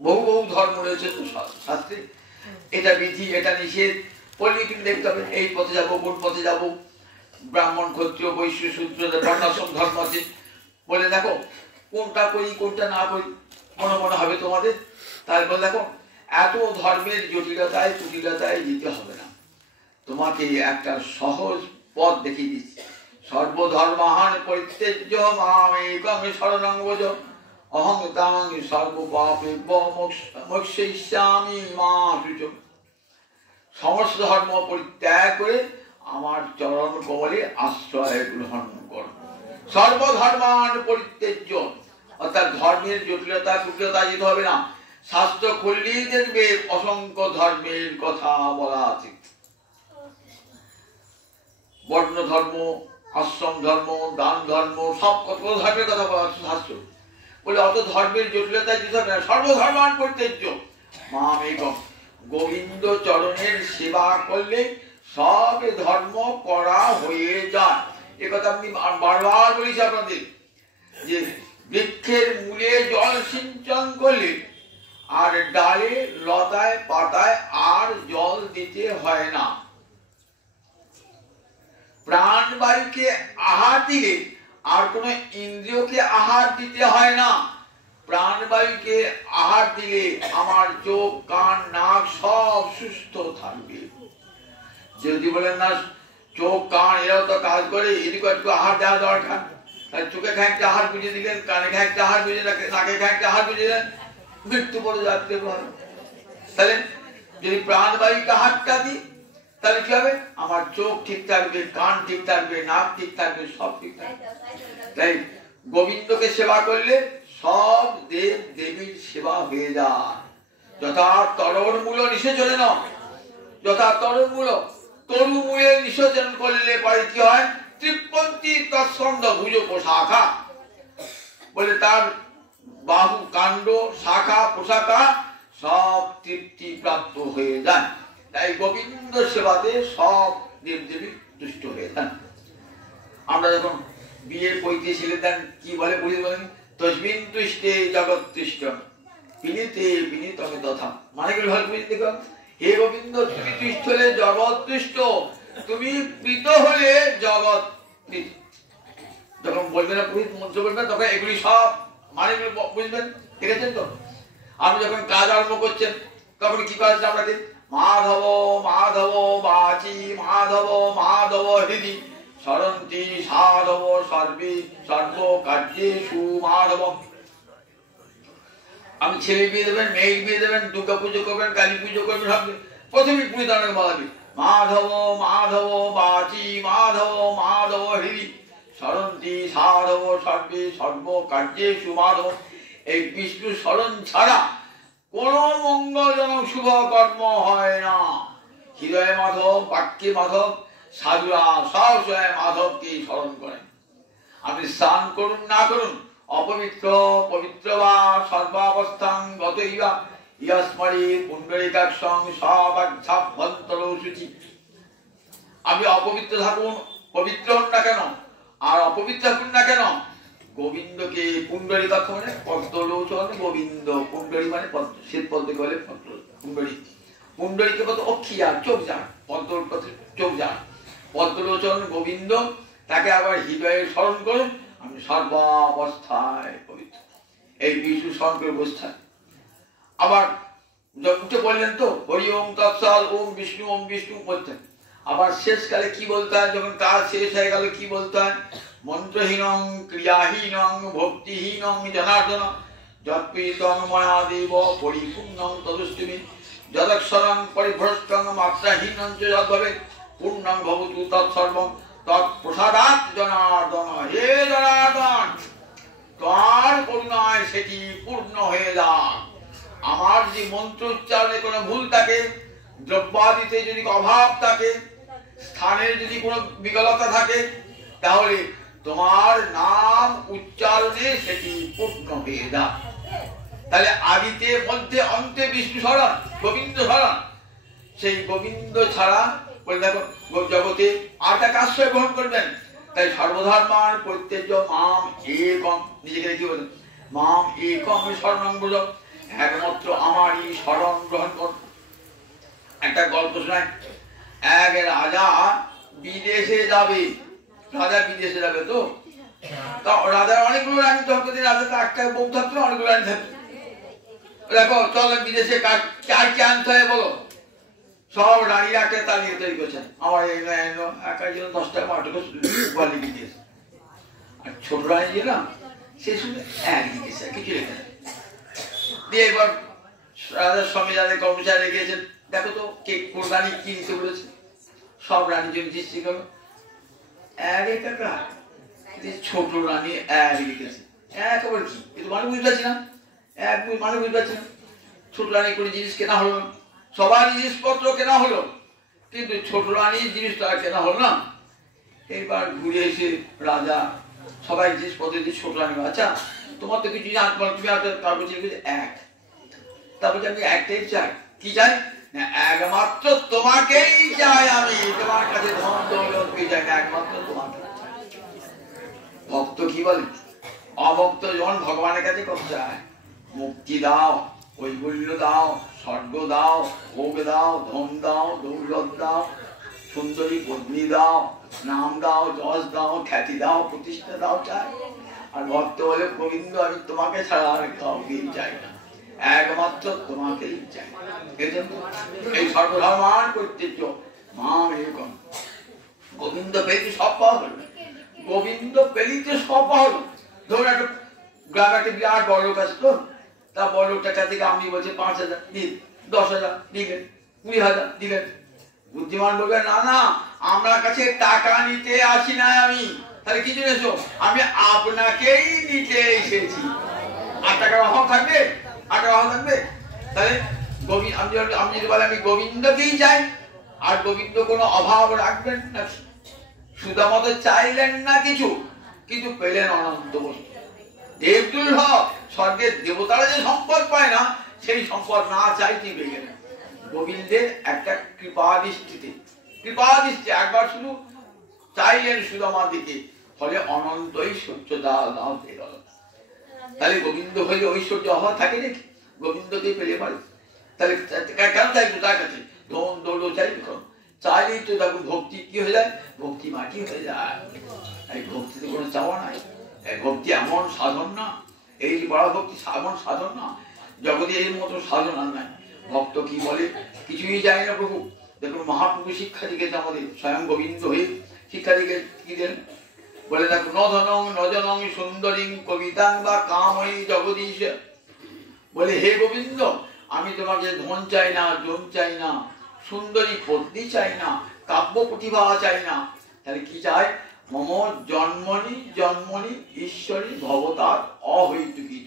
বহু বহু ধর্ম রয়েছে তো শাস্ত্রে। এটা বিধি, এটা নিষেধ পড়লে কিন্তু দেখতে হবে এই পথে যাবো, কোন পথে যাবো। ব্রাহ্মণ, ক্ষত্রিয়, বৈশ্য, শূদ্র, বর্ণাশ্রম ধর্ম আছে। বলে দেখো কোনটা করি কোনটা না করি মনে মনে হবে তোমাদের। তারপর দেখো এত ধর্মের জটিলতায় কুটিলতায় যেতে হবে না, তোমাকে একটা সহজ পথ দেখিয়ে দিচ্ছি। সর্বধর্মাহান পরিত্যজ্য মামেকং শরণং ব্রজ অহং তাং সর্বপাপেভ্যো মোক্ষয়িষ্যামি মা শুচি। সমস্ত ধর্ম পরিত্যাগ করে আমার চরণ কমলে আশ্রয় গ্রহণ কর। সর্বধর্মান পরিত্যজ্য, অর্থাৎ ধর্মের জটিলতা কুটিলতা যেতে হবে না। শাস্ত্র খুললেই দেখবে অসংখ্য ধর্মের কথা বলা আছে। বর্ণ ধর্ম, আশ্রম ধর্ম, দান ধর্ম, সব কত ধর্মের কথা বলা আছে শাস্ত্র। বলে অত ধর্মের জটিলতা যেতে হবে না। সর্বধর্মান পরিত্যজ্য মামেকং, গোবিন্দ চরণের সেবা করলে সব ধর্ম করা হয়ে যায়। এ কথা আমি বারবার বলেছি আপনাদের, যে বৃক্ষের মূলে জল সিঞ্চন করলে আর ডালে লতায় পাতায় আর জল দিতে হয় না। প্রাণবায়ুকে আহার দিলে আর কোনো ইন্দ্রিয়কে আহার দিতে হয় না। প্রাণবায়ুকে আহার দিলে আমার চোখ কান নাক সব সুস্থ থাকবে। যদি বলেন না চোখ কান এরাও তো কাজ করে, এদিকে একটু আহার দেওয়া দরকার, তাহলে চোখে খানিকটা আহার বুঝিয়ে দিলেন, কানে খানিকটা আহার বুঝিয়ে দিলেন, নাকে খানিকটা আহার বুঝিয়ে দিলেন, মৃত্যু পড়ে যাচ্ছে। তাহলে যদি প্রাণবায়ুকে আহারটা দিই তাহলে কি হবে? আমার চোখ ঠিক থাকবে, কান ঠিক থাকবে, নাক ঠিক থাকবে, সব ঠিক থাকবে। তাই গোবিন্দকে সেবা করলে সব দেব দেবীর সেবা হয়ে যায়। যথা তরুর মূল নিষেচনে ন, যথা তরুর মূল, তরু মূলে নিষেচন করলে পরে কি হয়? তৃপ্পন্তি তৎসন্দ ভুজ পোশাখা, বলে তার বাহু কাণ্ড শাখা পোশাখা সব তৃপ্তি প্রাপ্ত হয়ে যায়। তাই গোবিন্দ সেবাতে সব দেবদেবী তুষ্ট হয়ে যান। আমরা যখন বিয়ে পৈতে ছেলে দেন কি বলে বুঝতে বলেন? তসমিন তুষ্টে জগৎ তুষ্ট বিনীতে বিনীতমে তথা। মানে কি ভালো বুঝতে দেখো, হে গোবিন্দ তুমি তুষ্ট হলে জগৎ তুষ্ট, তুমি প্রীত হলে জগৎ প্রীত। যখন বলবেন না পুরোহিত মন্ত্র বলবেন তখন এগুলি সব মানে বুঝবেন, ঠিক আছে তো? আপনি যখন কাজ আরম্ভ করছেন তখন কি কাজ আপনাকে? মাধব মাধব বাচি মাধব মাধব হৃদি সরন্তি সাধব সর্বে সর্ব কার্যেষু মাধব। আপনি ছেলে বিয়ে দেবেন, মেয়ে বিয়ে দেবেন, দুর্গা পুজো করবেন, কালী পুজো করবেন, সব প্রথমে পুরী দাঁড়ানো বলাবি মাধব মাধব বাচি মাধব মাধব হৃদি সরন্তি সাধব সর্বে সর্ব কার্যেষু মাধব। এই বিষ্ণু স্মরণ ছাড়া কোন মঙ্গলজনক শুভ কর্ম হয় না। হৃদয়ে মাধব, বাক্যে মাধব, সাধুরা সব সময় মাধবকে স্মরণ করেন। আপনি স্নান করুন না করুন, অপবিত্র পবিত্র বা সর্বাবস্থাং গতইবা ইয়াস্মরি পুণ্ডরিকাক্ষং সবাভ্যন্তর শুচি। আপনি অপবিত্র থাকুন, পবিত্র হন না কেন, আর অপবিত্র থাকুন না কেন, গোবিন্দকে পুণ্ডরিকাক্ষ মানে পদ্মলোচন গোবিন্দ, পুণ্ডরী মানে পদ্ম, শ্বেত পদ্মকে বলে পদ্ম পুণ্ডরী। পুণ্ডরীকে বলতে অক্ষিয়া চোখ যান, পদ্ম চোখ যান, পদ্মলোচন গোবিন্দ, তাকে আবার হৃদয়ে স্মরণ করুন। আমি সর্বাবস্থায় পবিত্র, এই বিষ্ণু স্মরণ অবস্থায়। আবার উঠে বললেন তো হরি ওম তৎসৎ ওম বিষ্ণু বলতেন। আবার শেষকালে কি বলতে হয়? যখন কাজ শেষ হয়ে গেল কি বলতে হয়? মন্ত্রহীনং ক্রিয়াহীনং ভক্তিহীনং জনার্দন যৎপীতং ময়া দেব পরিপূর্ণং তদুস্তুমি যদক্ষরং পরিভ্রষ্টং মাত্রাহীনং চ যদ্ভবে পূর্ণং ভবতু তৎসর্বং তৎপ্রসাদাৎ জনার্দন। হে জনার্দন, তোমার করুণায় সেটি পূর্ণ হয়ে যাক। আমার যদি মন্ত্র উচ্চারণে কোনো ভুল থাকে, দ্রব্যাদিতে যদি অভাব থাকে, স্থানের যদি কোনো বিকলতা থাকে, তাহলে তোমার নাম উচ্চারণে সেটি পূর্ণ হয়ে যায়। তাহলে আদিতে মধ্যে অন্তে বিষ্ণু স্মরণ, গোবিন্দ স্মরণ। সেই গোবিন্দ ছাড়া বলে দেখো জগতে আরটা আশ্রয় গ্রহণ করবেন। তাই সর্বধর্মার প্রত্যেক মাম একম, নিজেকে কি বলেন? মাম একম শরণং ব্রজ, একমাত্র আমারই শরণ গ্রহণ কর। একটা গল্প শোনায়। এক রাজা বিদেশে যাবে, রাজা বিদেশে যাবে তো রাজার অনেকগুলো রানী থাকতো, রাজা তো একটা বউ থাকতো, অনেকগুলো রানী থাকতো। দেখো চল বিদেশে কার কে আনতে হয় বলো, সব রানীরা একটা তালিকা তৈরি করছেন। আমার একার জন্য 10টা 12টা গোয়াল লিখে দিয়েছে। আর ছোট রানী গেলাম, সে শুনে এক লিখেছে, কিছু লেখে না দিয়ে এবার রাজার স্বামী যাদের কর্মচারী রেখেছেন, দেখো তো কে কোন রানী কি নিতে বলেছে। সব রানীর জন্য দৃষ্টি করো, এক একা ছোট রানী এক লিখেছে। একেবারে কি কিন্তু মানে বুঝতে পারছি না, এক মানে বুঝতে পারছি না। ছোট রানী করে জিনিস কেনা হলো না, সবার জিনিসপত্র কেনা হলো, কিন্তু ছোট রানীর জিনিসটা কেনা হলো না। এবার ঘুরে এসে রাজা সবাই জিনিসপত্র দিয়ে ছোট রানী, আচ্ছা তোমার তো কিছু তুমি তারপর এক, তারপর আমি একটাই চাই। কি চাই? না একমাত্র তোমাকেই চাই, আমি তোমার কাছে ধন দৌলত চাই না, একমাত্র তোমাকে। ভক্ত কি বলে? অভক্ত জন ভগবানের কাছে কত চায়, মুক্তি দাও, কৈবল্য দাও, স্বর্গ দাও, ভোগ দাও, ধন দাও, দৌলত দাও, সুন্দরী পত্নী দাও, নাম দাও, যশ দাও, খ্যাতি দাও, প্রতিষ্ঠা দাও চাই। আর ভক্ত বলে গোবিন্দ আমি তোমাকে ছাড়া আর কাউকেই চাই না, একমাত্র তোমাকেই চাই। এজন্য এই সর্বধর্মান ঐতিহ্য মাম একম। গোবিন্দ পেলি সব পাওয়া হলো, গোবিন্দ পেলি তো সব পাওয়া হলো। ধরুন একটা গ্রামে একটা বিরাট বড় লোক আসতো, তা বড় লোকটা থেকে আমি বলছি 5,000 দিন, 10,000 দিলেন, 20,000 দিলেন। বুদ্ধিমান বলবে না না, আমার কাছে টাকা নিতে আসি না আমি। তাহলে কি জন্য এসো? আমি আপনাকেই নিতে এসেছি। 8 টাকার অভাব থাকবে? 8 টাকার অভাব থাকবে? তাহলে আমি যদি বলে আমি গোবিন্দকেই চাই, আর গোবিন্দ কোনো অভাব রাখবেন না। সুদামা তো চাইলেন না কিছু, কিন্তু পেলেন অনন্ত বস্তু। দেবদুর্লভ, স্বর্গের দেবতারা যে সম্পদ পায় না, সেই সম্পদ না চাইতে পেয়ে গেলেন গোবিন্দের একটা কৃপাদৃষ্টিতে। কৃপাদৃষ্টি একবার শুধু চাইলেন সুদামার দিকে, ফলে অনন্ত ঐশ্বর্য দাও পেয়ে গেল। তাহলে গোবিন্দ হইলে ঐশ্বর্য অভাব থাকে নাকি? গোবিন্দকে পেলে পারে। তাহলে কেন চাইবো তার কাছে? ধন দৌড় চাইবে কেন? চাইলেই তো দেখো ভক্তি কি হয়ে যায়, ভক্তি মাটি হয়ে যায়। এই ভক্তিতে কোনো চাওয়া নাই। ভক্তি এমন সাধন না, এই বড় ভক্তি এমন সাধন না, জগতে এর মতো সাধন আর নাই। ভক্ত কি বলে কিছুই যায় না প্রভু। দেখুন মহাপ্রভু শিক্ষা দিয়েছে আমাদের, স্বয়ং গোবিন্দ হয়ে শিক্ষা দিয়ে কি দেন বলে দেখো, নধনং নজনং সুন্দরীং কবিতাং বা কাময়ী জগদীশ। বলে হে গোবিন্দ, আমি তোমাকে ধন চাই না, জন চাই না, সুন্দরী পত্নী চাই না, কাব্য প্রতিভা চাই না। তাহলে কি চাই? মম জন্মনি জন্মনি ঈশ্বরী ভবতার অহৈতুকী।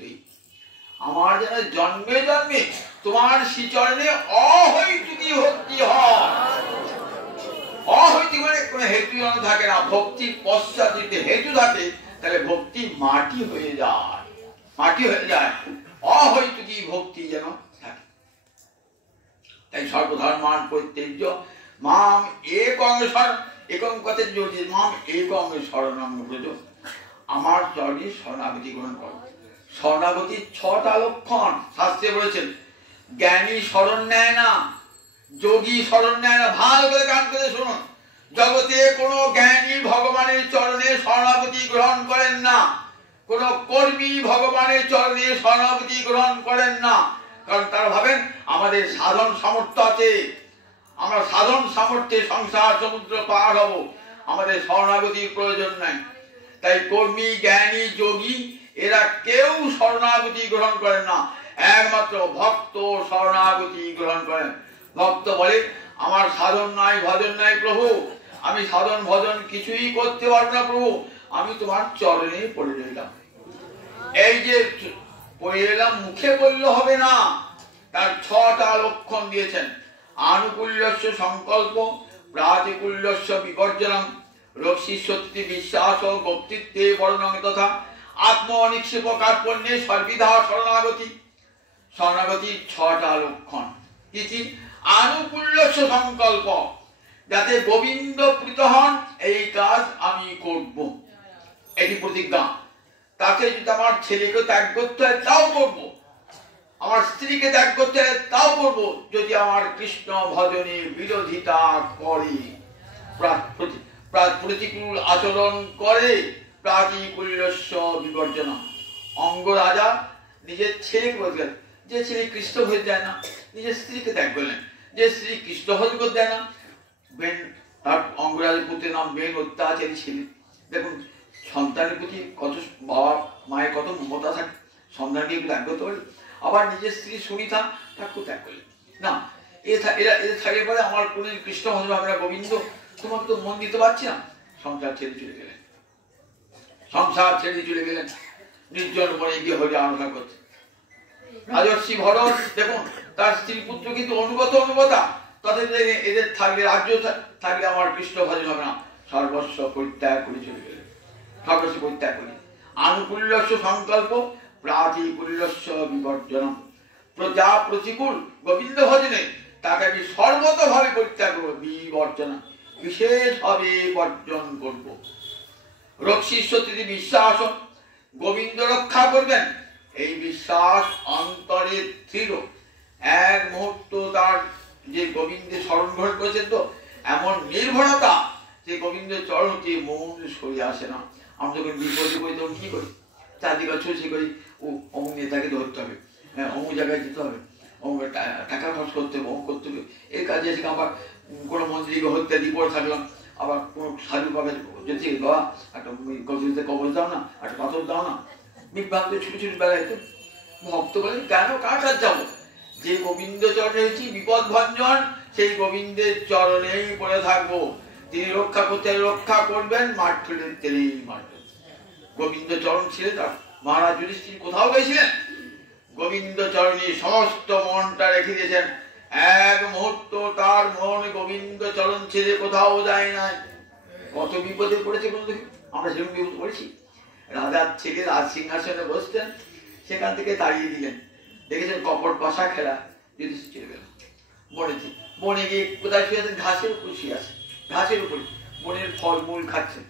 আমার যেন জন্মে জন্মে তোমার শ্রীচরণে অহৈতুকী ভক্তি হয়। অহৈতুকী মানে কোনো হেতু যেন থাকে না। ভক্তির পশ্চাৎ যদি হেতু থাকে, তাহলে ভক্তি মাটি হয়ে যায়, মাটি হয়ে যায়। অহৈতুকী ভক্তি যেন থাকে। তাই সর্বধর্মান পরিত্যাজ্য মাম একং শরণ, একং কথা জড়িয়ে মাম একং শরণং ব্রজ, আমার চরণে শরণাগতি গ্রহণ করো। শরণাগতির 6টা লক্ষণ শাস্ত্রে বলেছেন। জ্ঞানী শরণ নেয় না, যোগী শরণ নেয় না। ভালো করে কান করে শুনুন, জগতে কোনো জ্ঞানী ভগবানের চরণে শরণাগতি গ্রহণ করেন না, কোন কর্মী ভগবানের চরণে শরণাগতি গ্রহণ করেন না। কারণ তারা ভাবেন আমাদের সাধন সামর্থ্য আছে, আমরা সাধন সামর্থ্যে সংসার সমুদ্র পার হব, আমাদের শরণাগতির প্রয়োজন নাই। তাই কর্মী জ্ঞানী যোগী এরা কেউ শরণাগতি গ্রহণ করেন না, একমাত্র ভক্ত শরণাগতি গ্রহণ করেন। ভক্ত বলে আমার সাধন নাই, ভজন নাই প্রভু, আমি সাধন ভজন কিছুই করতে পারবো না প্রভু, আমি তোমার চরণে পড়ে রইলাম। এই যে পড়ে এলাম মুখে বললে হবে না, তার 6টা লক্ষণ দিয়েছেন। আনুকূল্যস্য সংকল্প, প্রাতিকূল্যস্য বিবর্জনম, রক্ষিষ্যতি বিশ্বাস ভক্তিত্বে বর্ণং তথা আত্ম অনিক্ষেপ কার্পণ্যে সর্বিধা শরণাগতি। শরণাগতির 6টা লক্ষণ কি কি? আনুকূল্যস্য সংকল্প, যাতে গোবিন্দ প্রীত হন এই কাজ আমি করব, এটি প্রতিজ্ঞা। তাতে যদি আমার ছেলেকে ত্যাগ করতে হয় তাও করবো, আমার স্ত্রীকে ত্যাগ করতে হয় তাও করবো, যদি আমার কৃষ্ণ ভজনে বিরোধিতা করে, প্রতিকূল আচরণ করে। প্রাতিকূল্যস্য বিবর্জনা। অঙ্গরাজা নিজের ছেলেকে বলছেন, যে ছেলে কৃষ্ণ ভজ দেয় না, নিজের স্ত্রীকে ত্যাগ করলেন। যে স্ত্রী কৃষ্ণ ভজ করতে দেয় না, বেন তার অঙ্গরাজের পুত্রের নাম বেন, অত্যাচারী ছেলে। দেখুন সন্তানের প্রতি কত বাবা মায়ের কত মমতা থাকে, সন্তানকে ত্যাগ করতে পারে। আবার নিজের স্ত্রী সুনিতা তাকেও ত্যাগ করলেন না। এরা থাকলে পরে আমার কোনদিন কৃষ্ণ ভজন হবে না। গোবিন্দ তোমাকে তো মন দিতে পারছি না, সংসার ছেড়ে চলে গেলেন, সংসার ছেড়ে চলে গেলেন, নির্জন বনে গিয়ে হরি আরাধনা করছে। রাজর্ষি ভরত দেখুন তার স্ত্রী পুত্র কিন্তু অনুগতা, তাদের এদের থাকলে রাজ্য থাকলে আমার কৃষ্ণ ভজন হবে না, সর্বস্ব পরিত্যাগ করে চলে গেলেন, সর্বস্ব পরিত্যাগ করে। আনুকূল্যস্য সংকল্প, প্রাতিকূল্যস্য বিবর্জনম। যা প্রতিকূল গোবিন্দ ভজনে তাকে আমি সর্বতভাবে পরিত্যাগ করবো, বিবর্জনা বিশেষভাবে বর্জন করবো। রক্ষিষ্যতি বিশ্বাস, গোবিন্দ রক্ষা করবেন এই বিশ্বাস অন্তরে দৃঢ়। এক মুহূর্ত তার যে গোবিন্দের স্মরণ গ্রহণ করেছেন তো এমন নির্ভরতা যে গোবিন্দের চরণ হতে মন সরিয়ে আসে না। আমরা যখন বিপদে পড়ি তখন কি করি? চারদিকে ছুঁচি করি, ও অমুক নেতাকে ধরতে হবে, হ্যাঁ অমুক জায়গায় যেতে হবে, অমুক টাকা খরচ করতে হবে, অমুক করতে হবে। এই কাজে এসে আবার কোনো মন্ত্রীকে হত্যা দিয়ে পড়ে থাকলাম, আবার কোনো সাধু পাবে যদি বাবা একটা কবিতে কবচ দাও না, একটা পাথর দাও না, বিভ্রান্ত ছুটি ছুটি বেড়াইতো। ভক্ত বলেন কেন কার কাছে যাবো? যে গোবিন্দ চরণে হয়েছি বিপদ ভঞ্জন, সেই গোবিন্দের চরণেই পড়ে থাকবো। তিনি রক্ষা করতে রক্ষা করবেন, মাঠ ফেলেন তেলেই মারবেন। গোবিন্দ চরণ ছিলেন। মহারাজ যুধিষ্ঠির কোথাও গেছিলেন, গোবিন্দ চরণে সমস্ত মনটা রেখে দিয়েছেন। এক মুহূর্ত তার মন গোবিন্দ চরণ ছেড়ে কোথাও যায় নাই। কত বিপদে পড়েছে বন্ধু, আমরা সেরকম বিপদ পড়েছি। রাজার ছেলে রাজ সিংহাসনে বসতেন, সেখান থেকে তাড়িয়ে দিলেন। দেখেছেন কপট পাশা খেলা, যুধিষ্ঠির গেল বনেতে। বনে গিয়ে কোথায় শুয়ে আছেন? ঘাসের উপর শুয়ে আছে, ঘাসের উপরে বনের ফল মূল খাচ্ছেন।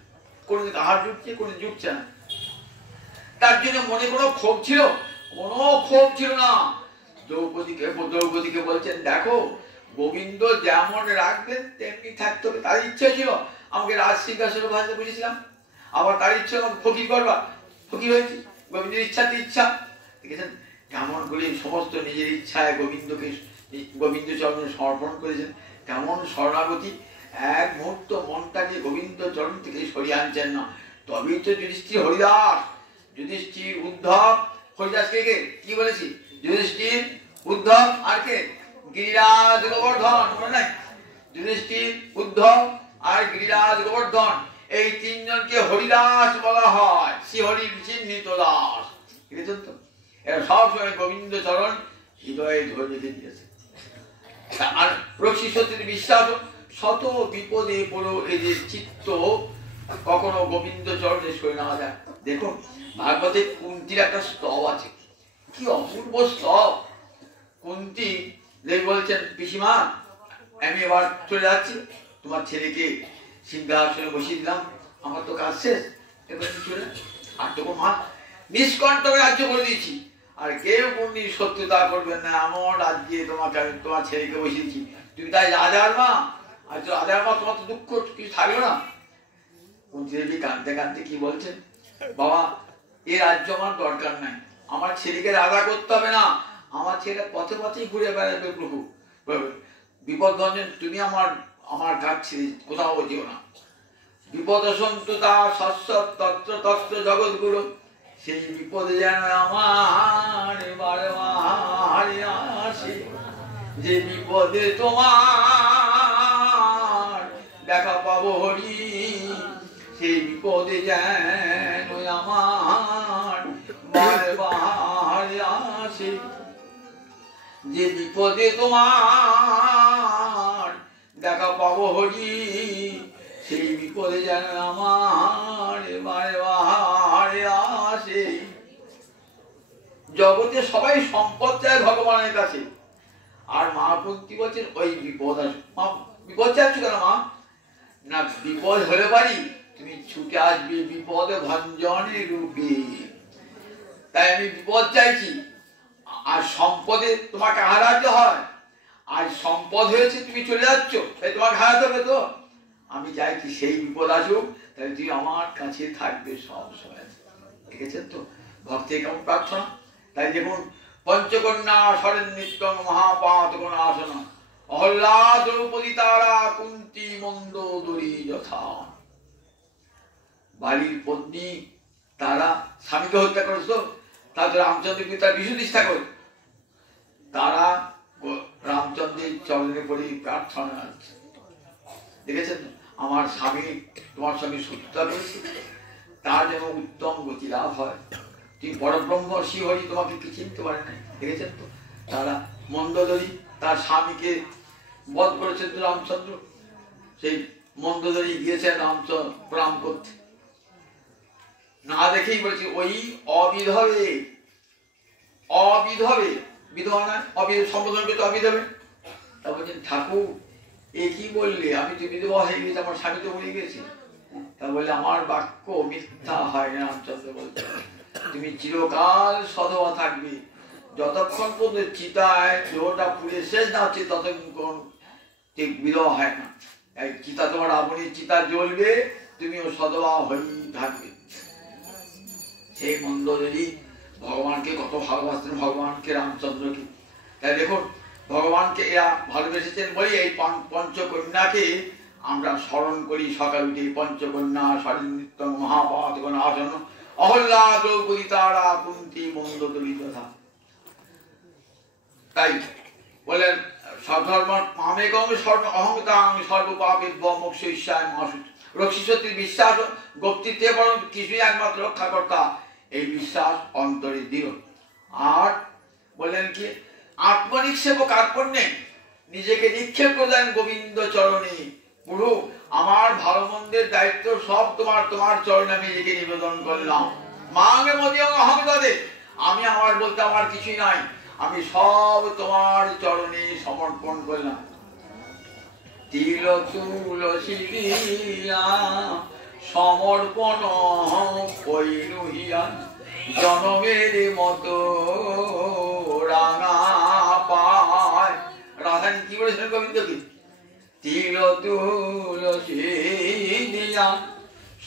কোনদিন আহার জুটছে, কোনদিন জুটছে না। তার জন্য মনে কোনো ক্ষোভ ছিল? কোনো ক্ষোভ ছিল না। দ্রৌপদীকে বলছেন দেখো গোবিন্দ যেমন রাখবেন তেমনি থাকতে হবে। তার ইচ্ছে ছিল আমাকে রাজ সিংহাসনে বসাতে বুঝেছিলাম, আবার তার ইচ্ছে আমাকে ফকির করবা, ফকির হয়েছি। গোবিন্দের ইচ্ছাতে ইচ্ছা। দেখেছেন কেমন করে সমস্ত নিজের ইচ্ছায় গোবিন্দ চরণে সমর্পণ করেছেন, কেমন শরণাগতি। এক মুহূর্ত মনটাকে গোবিন্দ চরণ থেকে সরিয়ে আনছেন না। তবেই তো যুধিষ্ঠির হরিদাস, যুধিষ্ঠির উদ্ধব। হরিদাস কে কে কি বলেছি? যুধিষ্ঠির, উদ্ধব আর কে? গিরিরাজ গোবর্ধন, মনে নাই? যুধিষ্ঠির, উদ্ধব আর গিরিরাজ গোবর্ধন, এই তিনজনকে হরিদাস বলা হয়। শ্রীহরির চিহ্নিত দাস। বুঝেছেন তো? এরা সবসময় গোবিন্দ চরণ হৃদয়ে ধরে রেখে দিয়েছে। আর রক্ষী সত্যের বিশ্বাস, শত বিপদে পড়ো এই যে চিত্ত কখনো গোবিন্দ চরণে সরে নেওয়া যায়। দেখুন ভাগবতে কুন্তির একটা স্তব আছে, কি অপূর্ব স্তব। কুন্তি বলছেন পিসিমা আমি এবার চলে যাচ্ছি, তোমার ছেলেকে সিংহাসনে বসিয়ে দিলাম, আমার তো কাজ শেষ, এবার চলে। আর তখন মা নিষ্কণ্টক রাজ্য করে দিয়েছি, আর কেউ কোনদিন সত্যতা করবেন না, এমন রাজ্যে তোমাকে আমি তোমার ছেলেকে বসিয়েছি, তুমি তাই রাজার মা। আর রাজার মা, তোমার তো দুঃখ কিছু থাকলো না। কুন্তি দেবী কাঁদতে কাঁদতে কি বলছেন, বাবা এ রাজ্য আমার দরকার নাই, আমার ছেলেকে রাজা করতে হবে না, আমার ছেলে পথে পথেই ঘুরে বেড়াবে প্রভু। বিপদ ভঞ্জন, তুমি আমার কাজ ছেড়ে কোথাও যেও না। বিপদ সন্তু তা শাশ্বত তত্র তত্র জগৎগুরু, সেই বিপদে যেন আমার বারে বারে আসে। যে বিপদে তোমার দেখা পাবো হরি, সেই বিপদে যেন আমার বারে বারে আসে। যে বিপদে তোমার দেখা পাবো হরি, সেই বিপদে যেন আমার বারে বারে আসে। জগতে সবাই সম্পদ চায় ভগবানের কাছে, আর মা কুন্তি বলছেন ওই বিপদ আসে। মা বিপদ চাচ্ছ কেন মা? না বিপদ হলে পারি, তুমি ছুটে আসবে বিপদ ভঞ্জনের রূপে, তাই আমি বিপদ চাইছি। আর সম্পদে তোমাকে হারাতে হয়, আর সম্পদ হয়েছে তুমি চলে যাচ্ছ, তাই তোমাকে হারাতে হবে। তো আমি চাইছি সেই বিপদ আসুক, তাই তুই আমার কাছে থাকবে সব সময়। দেখেছেন তো ভক্তের কেমন প্রার্থনা। তাই দেখুন পঞ্চকন্যা সরেন নিত্যং মহাপাতকন আসন, অহল্লা দ্রৌপদী তারা কুন্তি মন্দোদরী যথা। বালির পত্নী তারা স্বামীকে হত্যা করেছ, তারপর রামচন্দ্রকে তার বিশুদ্ধিষ্ঠা করে তারা রামচন্দ্রের চরণে পড়ে প্রার্থনা আছে। দেখেছেন আমার স্বামী তোমার সঙ্গে শত্রুতা করেছে, তার যেন উত্তম গতি লাভ হয়। তুমি পরব্রহ্ম শ্রীহরি তোমাকে কি চিনতে পারে নাই। দেখেছেন তো তারা মন্দোদরী তার স্বামীকে বধ করেছেন রামচন্দ্র, সেই মন্দোদরী গিয়েছেন রামচন্দ্র প্রণাম করতে, না দেখেই বলেছে ওই অবিধবে, অবিধবে বিধবা নয়, সম্বোধন করতে অবিধবে। তা বলছেন ঠাকুর এ কি বললে, আমি তো বিধবা হয়ে গেছি, আমার স্বামী তো মরে গেছে। তা বলে আমার বাক্য মিথ্যা হয় না। রামচন্দ্র বলছে তুমি চিরকাল সধবা থাকবে। যতক্ষণ পর্যন্ত চিতায় দেহটা পুড়ে শেষ না হচ্ছে ততক্ষণ ঠিক বিরহ হয় না। এই চিতা তোমার আগুনের চিতা জ্বলবে, তুমিও সধবা হয়েই থাকবে। সেই মন্দোদরি ভগবানকে কত ভালোবাসতেন, ভগবানকে রামচন্দ্রকে। তাই দেখুন ভগবানকে এরা ভালোবেসেছেন বলে এই পঞ্চকন্যাকে আমরা স্মরণ করি সকাল উঠে। পঞ্চকন্যা সরিন্দিত্য মহাপাত আসন অহল্যা দ্রৌপদী তারা কুন্তী মন্দোদরি তথা। তাই বলেন সধর্ম মামেকং সর্ব অহংকাং সর্বপাপেভ্য মোক্ষয়িষ্যামি মা শুচি। রক্ষিষ্যতির বিশ্বাস গোপ্তিত্বে বরং কিছুই একমাত্র রক্ষাকর্তা, এই বিশ্বাস অন্তরে দৃঢ়। আর বললেন কি আত্মনিক্ষেপ কার্পণ্যে নিজেকে নিক্ষেপ করলেন গোবিন্দ চরণে। প্রভু আমার ভালো মন্দের দায়িত্ব সব তোমার, তোমার চরণে আমি নিজেকে নিবেদন করলাম। মাঙ্গে মদিয়ং অহংকারে, আমি আমার বলতে আমার কিছুই নাই, আমি সব তোমার চরণে সমর্পণ করলাম। তিল তুলসী দিয়া সমর্পণ কইলুহিয়া জনমের মতো রাঙা পায়। রাধারানী কি বলেছেন গোবিন্দকে? তিল তুলসী দিয়া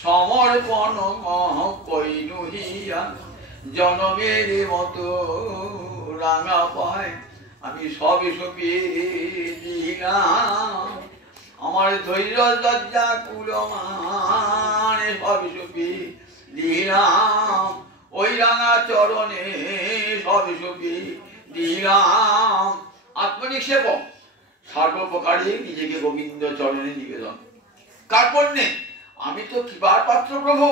সমর্পণ কইলুহিয়া জনমের মতো রাঙা পায়, আমি সবে সবে দিলাম। আমার ধৈর্য লজ্জা কুলমান সবে সবে দিলাম, ওই রাঙা চরণে সবে সবে দিলাম। আত্মনিক্ষেপ সর্বপ্রকারে নিজেকে গোবিন্দ চরণে নিবেদন। কার্পণ্যে আমি তো কৃপার পাত্র প্রভু,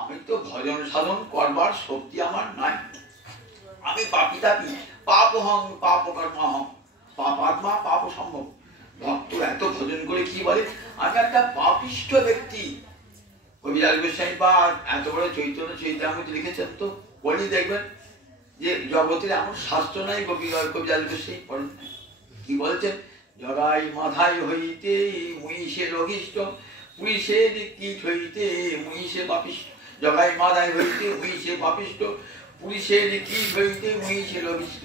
আমি তো ভজন সাধন করবার শক্তি আমার নাই, আমি পাপী তাপি পাপ হং পাপ কর্ম হং পাপাত্মা পাপ সম্ভব। ভক্ত এত ভজন করে কি বলে আমি একটা পাপিষ্ঠ ব্যক্তি। কবিরাজ গোস্বামী বা এত বড় চৈতন্য চৈতামৃত লিখেছেন তো বলি দেখবেন যে জগতের এমন শাস্ত্র নাই কবিরাজ গোস্বামী পড়েন কি বলছেন? জগাই মাথায় হইতে মুইসে রঘিষ্ঠ, পুলিশের কীট হইতে মুইসে পাপিষ্ঠ। জগাই মাথায় হইতে মুইসে পাপিষ্ঠ, পুলিশের কীট হইতে মুইসে রঘিষ্ঠ।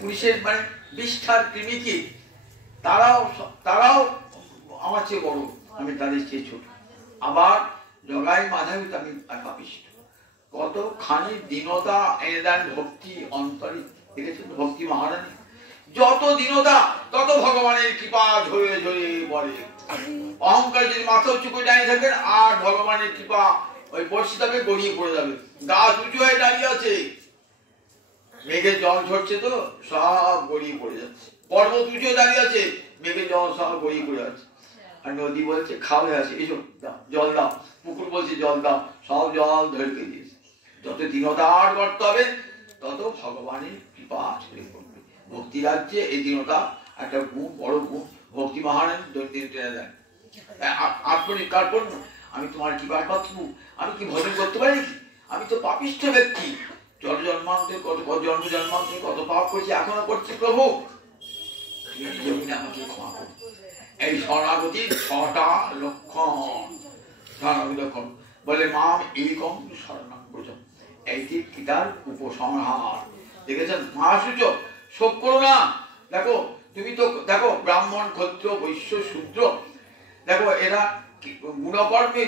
পুলিশের মানে বিষ্ঠার কৃমি কি, তারাও আমার চেয়ে বড়, আমি তাদের চেয়ে ছোট। আবার জগাই মাথায় হইতে আমি পাপিষ্ঠ। কতখানি দীনতা এনে দেন ভক্তি অন্তরে। দেখেছেন ভক্তি মহারানী যত দীনতা তত ভগবানের কৃপা ঝরে ঝরে পড়ে। অহংকার যদি মাথা উঁচু করে দাঁড়িয়ে থাকেন আর ভগবানের কৃপা ওই বর্ষিতাকে গড়িয়ে পড়ে যাবে। গাছ উঁচু হয়ে দাঁড়িয়ে আছে, মেঘে জল ঝরছে তো সব গড়িয়ে পড়ে যাচ্ছে। পর্বত উঁচু হয়ে দাঁড়িয়ে আছে, মেঘে জল সব গড়িয়ে পড়ে যাচ্ছে। আর নদী বলছে খাওয়া হয়ে আছে, এসো জল দাও। পুকুর বলছে জল দাও, সব জল ধরকে দিয়েছে। যত দীনতার করতে হবে তত ভগবানের কৃপা ছেড়ে পড়বে। ভক্তি রাজ্যে এই দীনতা একটা গুণ, বড় গুণ। ভক্তি মহারানী দৈন্যে টেনে দেন। আত্মনির্কার্পণ্য, আমি তোমার কৃপার পাত্র, আমি কি ভজন করতে পারি নাকি? আমি তো পাপিষ্ঠ ব্যক্তি, জন্ম জন্মান্তরে কত পাপ করছি, এখনো করছি। প্রভু তুমি আমাকে ক্ষমা করো। এই শরণাগতির 6টা লক্ষণ। শরণাগতি লক্ষণ বলে মাম এইকম শরণাং ব্রজম, এইটি গীতার উপসংহার। দেখেছেন মহাসূচক, শোক করো না। দেখো তুমি তো দেখো ব্রাহ্মণ ক্ষত্রিয় বৈশ্য শূদ্র, দেখো এরা গুণকর্মে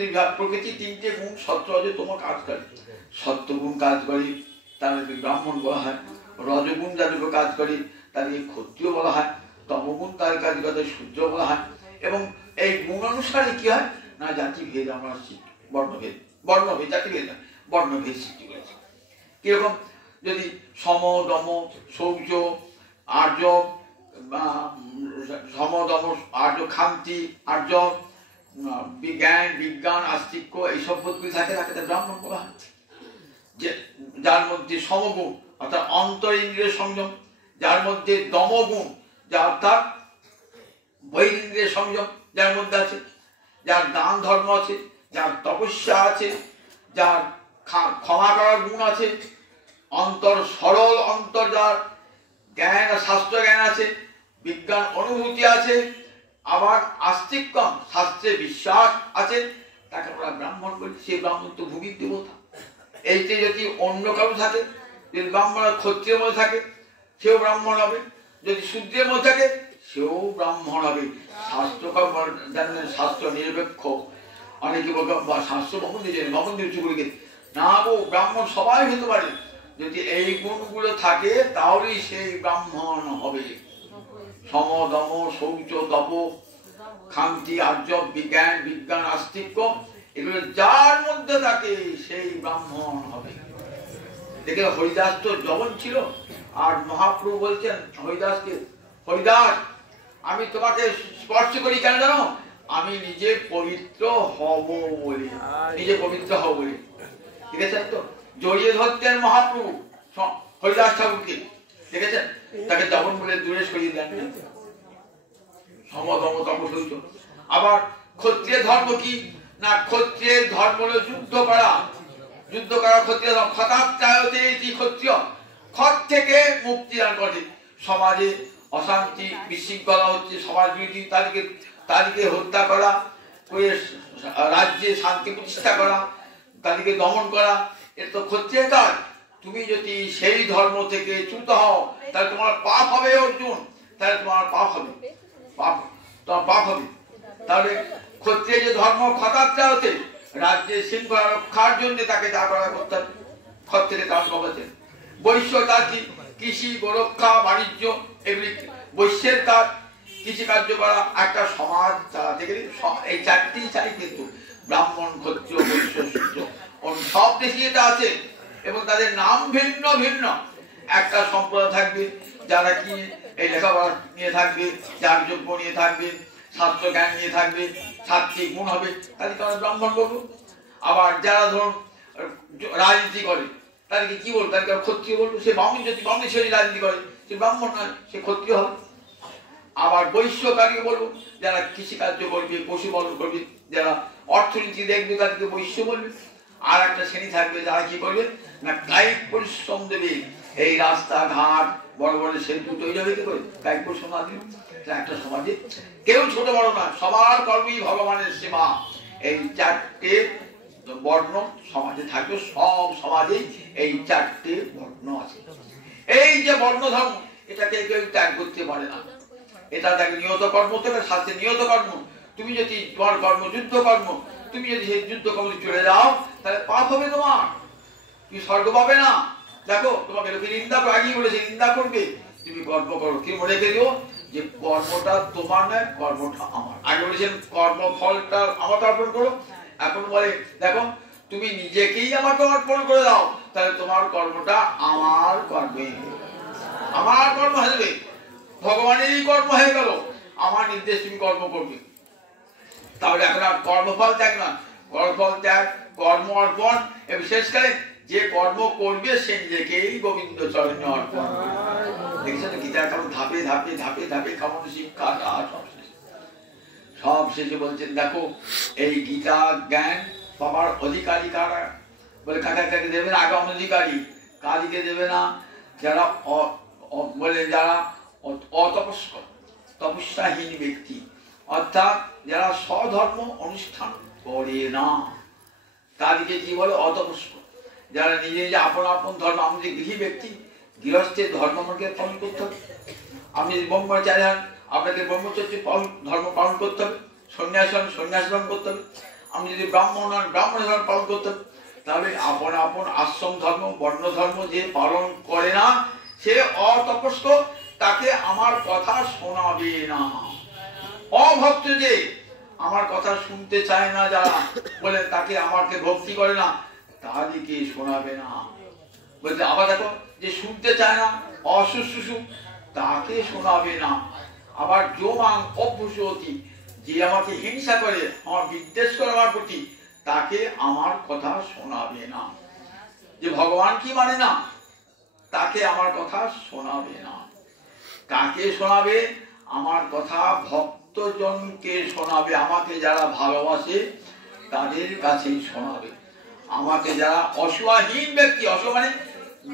বিভাগ। প্রকৃতি 3টে গুণ সত্য রজ তম কাজ করে। সত্যগুণ কাজ করে তাদেরকে ব্রাহ্মণ বলা হয়, রজগুণ যাদেরকে কাজ করে তাদেরকে ক্ষত্রিয় বলা হয়, তমগুণ তাদের কাজ করে শূদ্র বলা হয়। এবং এই গুণ অনুসারে কি হয় না জাতি ভেদ আমরা বর্ণভেদ জাতি ভেদ না বর্ণভেদ সৃষ্টি করেছে। কিরকম? যদি সম দম শৌচ আর্য, সমদম আর্য খান্তি আর্য, বিজ্ঞান আস্তিক্য এইসব বোধগুলি থাকে, তাকে ব্রাহ্মণ বলা হয়। যে যার মধ্যে সমগুণ অর্থাৎ অন্তর ইন্দ্রিয় সংযম, যার মধ্যে দমগুণ যা অর্থাৎ বহিরিন্দ্রিয় সংযম যার মধ্যে আছে, যার দান ধর্ম আছে, যার তপস্যা আছে, যার ক্ষমা করার গুণ আছে, অন্তর সরল অন্তর, যার জ্ঞান শাস্ত্র জ্ঞান আছে, বিজ্ঞান অনুভূতি আছে, আবার আস্তিক্যম শাস্ত্রে বিশ্বাস আছে, তাকে আমরা ব্রাহ্মণ বলি। সেই ব্রাহ্মণ তো ভূমির দেবতা। এইতে যদি অন্য কারো থাকে, যদি ব্রাহ্মণ ক্ষত্রিয়ের মধ্যে থাকে সেও ব্রাহ্মণ হবে, যদি শূদ্রের মধ্যে থাকে সেও ব্রাহ্মণ হবে। শাস্ত্র নিরপেক্ষ। অনেকে বলবে শাস্ত্র ভবন দিয়ে ভবন দিয়ে উঁচু করে না গো, ব্রাহ্মণ সবাই হতে পারে। যদি এই গুণগুলো থাকে তাহলেই সেই ব্রাহ্মণ হবে। সম দম শৌচ তপ খান্তি আর্য বিজ্ঞান বিজ্ঞান আস্তিক্য এগুলো যার মধ্যে থাকে সেই ব্রাহ্মণ হবে। দেখে হরিদাস তো জবন ছিল, আর মহাপ্রভু বলছেন হরিদাসকে, হরিদাস আমি তোমাকে স্পর্শ করি কেন জানো? আমি নিজে পবিত্র হব বলে, নিজে পবিত্র হব বলে। দেখেছেন তো, জড়িয়ে ধরতেন মহাপ্রভু হরিদাস ঠাকুরকে, দেখেছেন? তাকে জবন বলে দূরে সরিয়ে দেন। সমদম তপসৌচ। আবার ক্ষত্রিয় ধর্ম কি না? ক্ষত্রিয়ের ধর্ম হলো যুদ্ধ করা। যুদ্ধ করা ক্ষত্রিয় ধর্ম। খতাত্যায়তে ইতি ক্ষত্রিয়। খত থেকে মুক্তি দান করে। সমাজে অশান্তি বিশৃঙ্খলা হচ্ছে, সমাজ বিরোধী, তাদেরকে হত্যা করা, রাজ্যে শান্তি প্রতিষ্ঠা করা, তাদেরকে দমন করা, এটা তো ক্ষত্রিয়ের কাজ। তুমি যদি সেই ধর্ম থেকে চ্যুত হও তাহলে তোমার পাপ হবে অর্জুন, তাহলে তোমার পাপ হবে, তোমার পাপ হবে। তাহলে ক্ষত্রিয় যে ধর্ম খতাত্যায়তে, রাজ্যের শৃঙ্খলা রক্ষার জন্য তাকে যা করা করতে হবে, ক্ষত্রিয় কাজ করেছেন। বৈশ্য তার কি? কৃষি, গোরক্ষা, বাণিজ্য, এগুলি বৈশ্যের কাজ। কৃষি কার্য করা, একটা সমাজ চালাতে গেলে এই চারটি চাই কিন্তু, ব্রাহ্মণ, ক্ষত্রিয়, বৈশ্য, শূদ্র। সব দেশে এটা আছে এবং তাদের নাম ভিন্ন ভিন্ন। একটা সম্প্রদায় থাকবে যারা কি এই লেখাপড়া নিয়ে থাকবে, যাগযজ্ঞ নিয়ে থাকবে, শাস্ত্র জ্ঞান নিয়ে থাকবে, সাত্বিক গুণ হবে, তাদেরকে আমরা ব্রাহ্মণ বলবো। আবার যারা ধরুন রাজনীতি করে তাদেরকে কি বলবো? তাদেরকে ক্ষত্রিয় বলবো। সে ব্রাহ্মণ, যদি ব্রাহ্মণ ছেড়ে রাজনীতি করে সে ব্রাহ্মণ নয়, সে ক্ষত্রিয় হবে। আবার বৈশ্য কাকে বলবো? যারা কৃষিকার্য করবে, পশুপালন করবে, যারা অর্থনীতি দেখবে তাদেরকে বৈশ্য বলবে। আর একটা শ্রেণী থাকবে যারা কি করবে না কায়িক পরিশ্রম দেবে। এই রাস্তাঘাট বড় বড় সেতু তৈরি হবে কি করে? কায়িক পরিশ্রম না দিলে একটা সমাজে কেউ ছোট বড় না, সবার কর্মই ভগবানের সেবা। এই চারটে বর্ণ সমাজে থাকবে, সব সমাজেই এই চারটে বর্ণ আছে। এই যে বর্ণ ধর্ম, এটাকে কেউ ত্যাগ করতে পারে না। এটা দেখে নিয়ত কর্ম থেকে, শাস্ত্রে নিয়ত কর্ম। তুমি যদি তোমার কর্ম যুদ্ধ কর্ম, তুমি যদি সেই যুদ্ধ কর্মে চলে যাও তাহলে পাপ হবে তোমার, তুমি স্বর্গ পাবে না। দেখো তোমাকে লোকে নিন্দা করে, আগেই বলেছে নিন্দা করবে, তুমি কর্ম করো। কি মনে করিও যে কর্মটা তোমার নয়, কর্মটা আমার। আগে বলেছেন কর্মফলটা আমাকে অর্পণ করো, এখন বলে দেখো তুমি নিজেকেই আমাকে অর্পণ করে দাও, তাহলে তোমার কর্মটা আমার কর্মে, আমার কর্ম হবে, ভগবানেরই কর্ম হয়ে গেল, আমার নির্দেশ তুমি কর্ম করবে। তাহলে এখন আর কর্মফল ত্যাগ না, কর্মফল ত্যাগ, কর্ম অর্পণ। এবং শেষকালে যে কর্ম করবে সে নিজেকেই গোবিন্দ চরণে অর্পণ। দেখছেন গীতা কেমন ধাপে ধাপে ধাপে ধাপে কেমন শিক্ষা সব শেষে বলছেন দেখো এই গীতা জ্ঞান পাবার অধিকারী কারা? বলে কাকে কাকে দেবে না? আগাম অধিকারী। কাজকে দেবে না? যারা বলে যারা অতপস্ক, তপস্যাহীন ব্যক্তি, অর্থাৎ যারা স্বধর্ম অনুষ্ঠান করে না, তাদেরকে কি বলে? অতপস্ক। যারা নিজে নিজে আপন আপন ধর্ম, আমাদের গৃহী ব্যক্তি, গৃহস্থের ধর্ম আমাকে পালন করতে হবে। আপনি যদি ব্রহ্মচারী হন, আপনাকে ব্রহ্মচর্য ধর্ম পালন করতে হবে। সন্ন্যাস হন, সন্ন্যাস ধর্ম করতে হবে। আপনি যদি ব্রাহ্মণ হন, ব্রাহ্মণ ধর্ম পালন করতে হবে। তাহলে আপন আপন আশ্রম ধর্ম, বর্ণ ধর্ম যে পালন করে না সে অতপস্ক, তাকে আমার কথা শোনাবে না। অভক্ত যে আমার কথা শুনতে চায় না, যারা বলে তাকে আমাকে ভক্তি করে না, তাদেরকে শোনাবে না। বলছে আবার দেখো যে শুনতে চায় না, অশুশ্রূষু, তাকে শোনাবে না। আবার যোমাং অভ্যুষতি, যে আমাকে হিংসা করে, আমার বিদ্বেষ করে আমার প্রতি, তাকে আমার কথা শোনাবে না। যে ভগবান কি মানে না, তাকে আমার কথা শোনাবে না। কাকে শোনাবে? আমার কথা ভক্তজনকে শোনাবে। আমাকে যারা ভালোবাসে তাদের কাছেই শোনাবে। আমাকে যারা অসহাহীন ব্যক্তি, অসহ মানে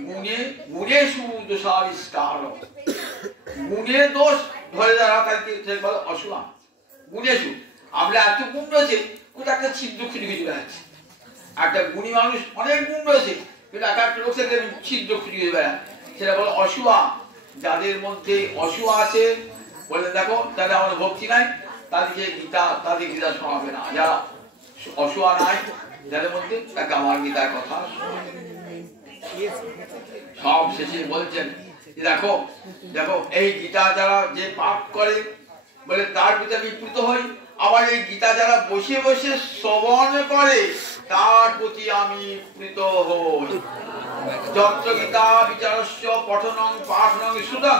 গুণে গুণে সুদোষাবিষ্কার, গুণের দোষ ধরে যারা তাকে বলে অসহায়, গুণে সু। আমরা এত গুণ রয়েছে, কোথাও একটা ছিদ্র খুঁজে খুঁজে বেড়াচ্ছে। একটা গুণী মানুষ অনেক গুণ রয়েছে, কিন্তু এক একটা লোক থেকে ছিদ্র খুঁজে খুঁজে বেড়ায়, সেটা বলে অসুয়া। যাদের মধ্যে অসুয়া আছে বলে দেখো তাদের আমার ভক্তি নাই, তাদেরকে গীতা শোনাবে না। যারা অসুয়া নাই যাদের মধ্যে, তাকে আমার গীতার কথা সব শেষে বলছেন দেখো দেখো এই গীতা যারা যে পাঠ করে বলে তার প্রতি আমি প্রীত হই, আবার এই গীতা যারা বসে বসে শ্রবণ করে তার প্রতি আমি প্রীত হই। যত্র গীতা বিচারস্য পঠনং পাঠনং শ্রুতং,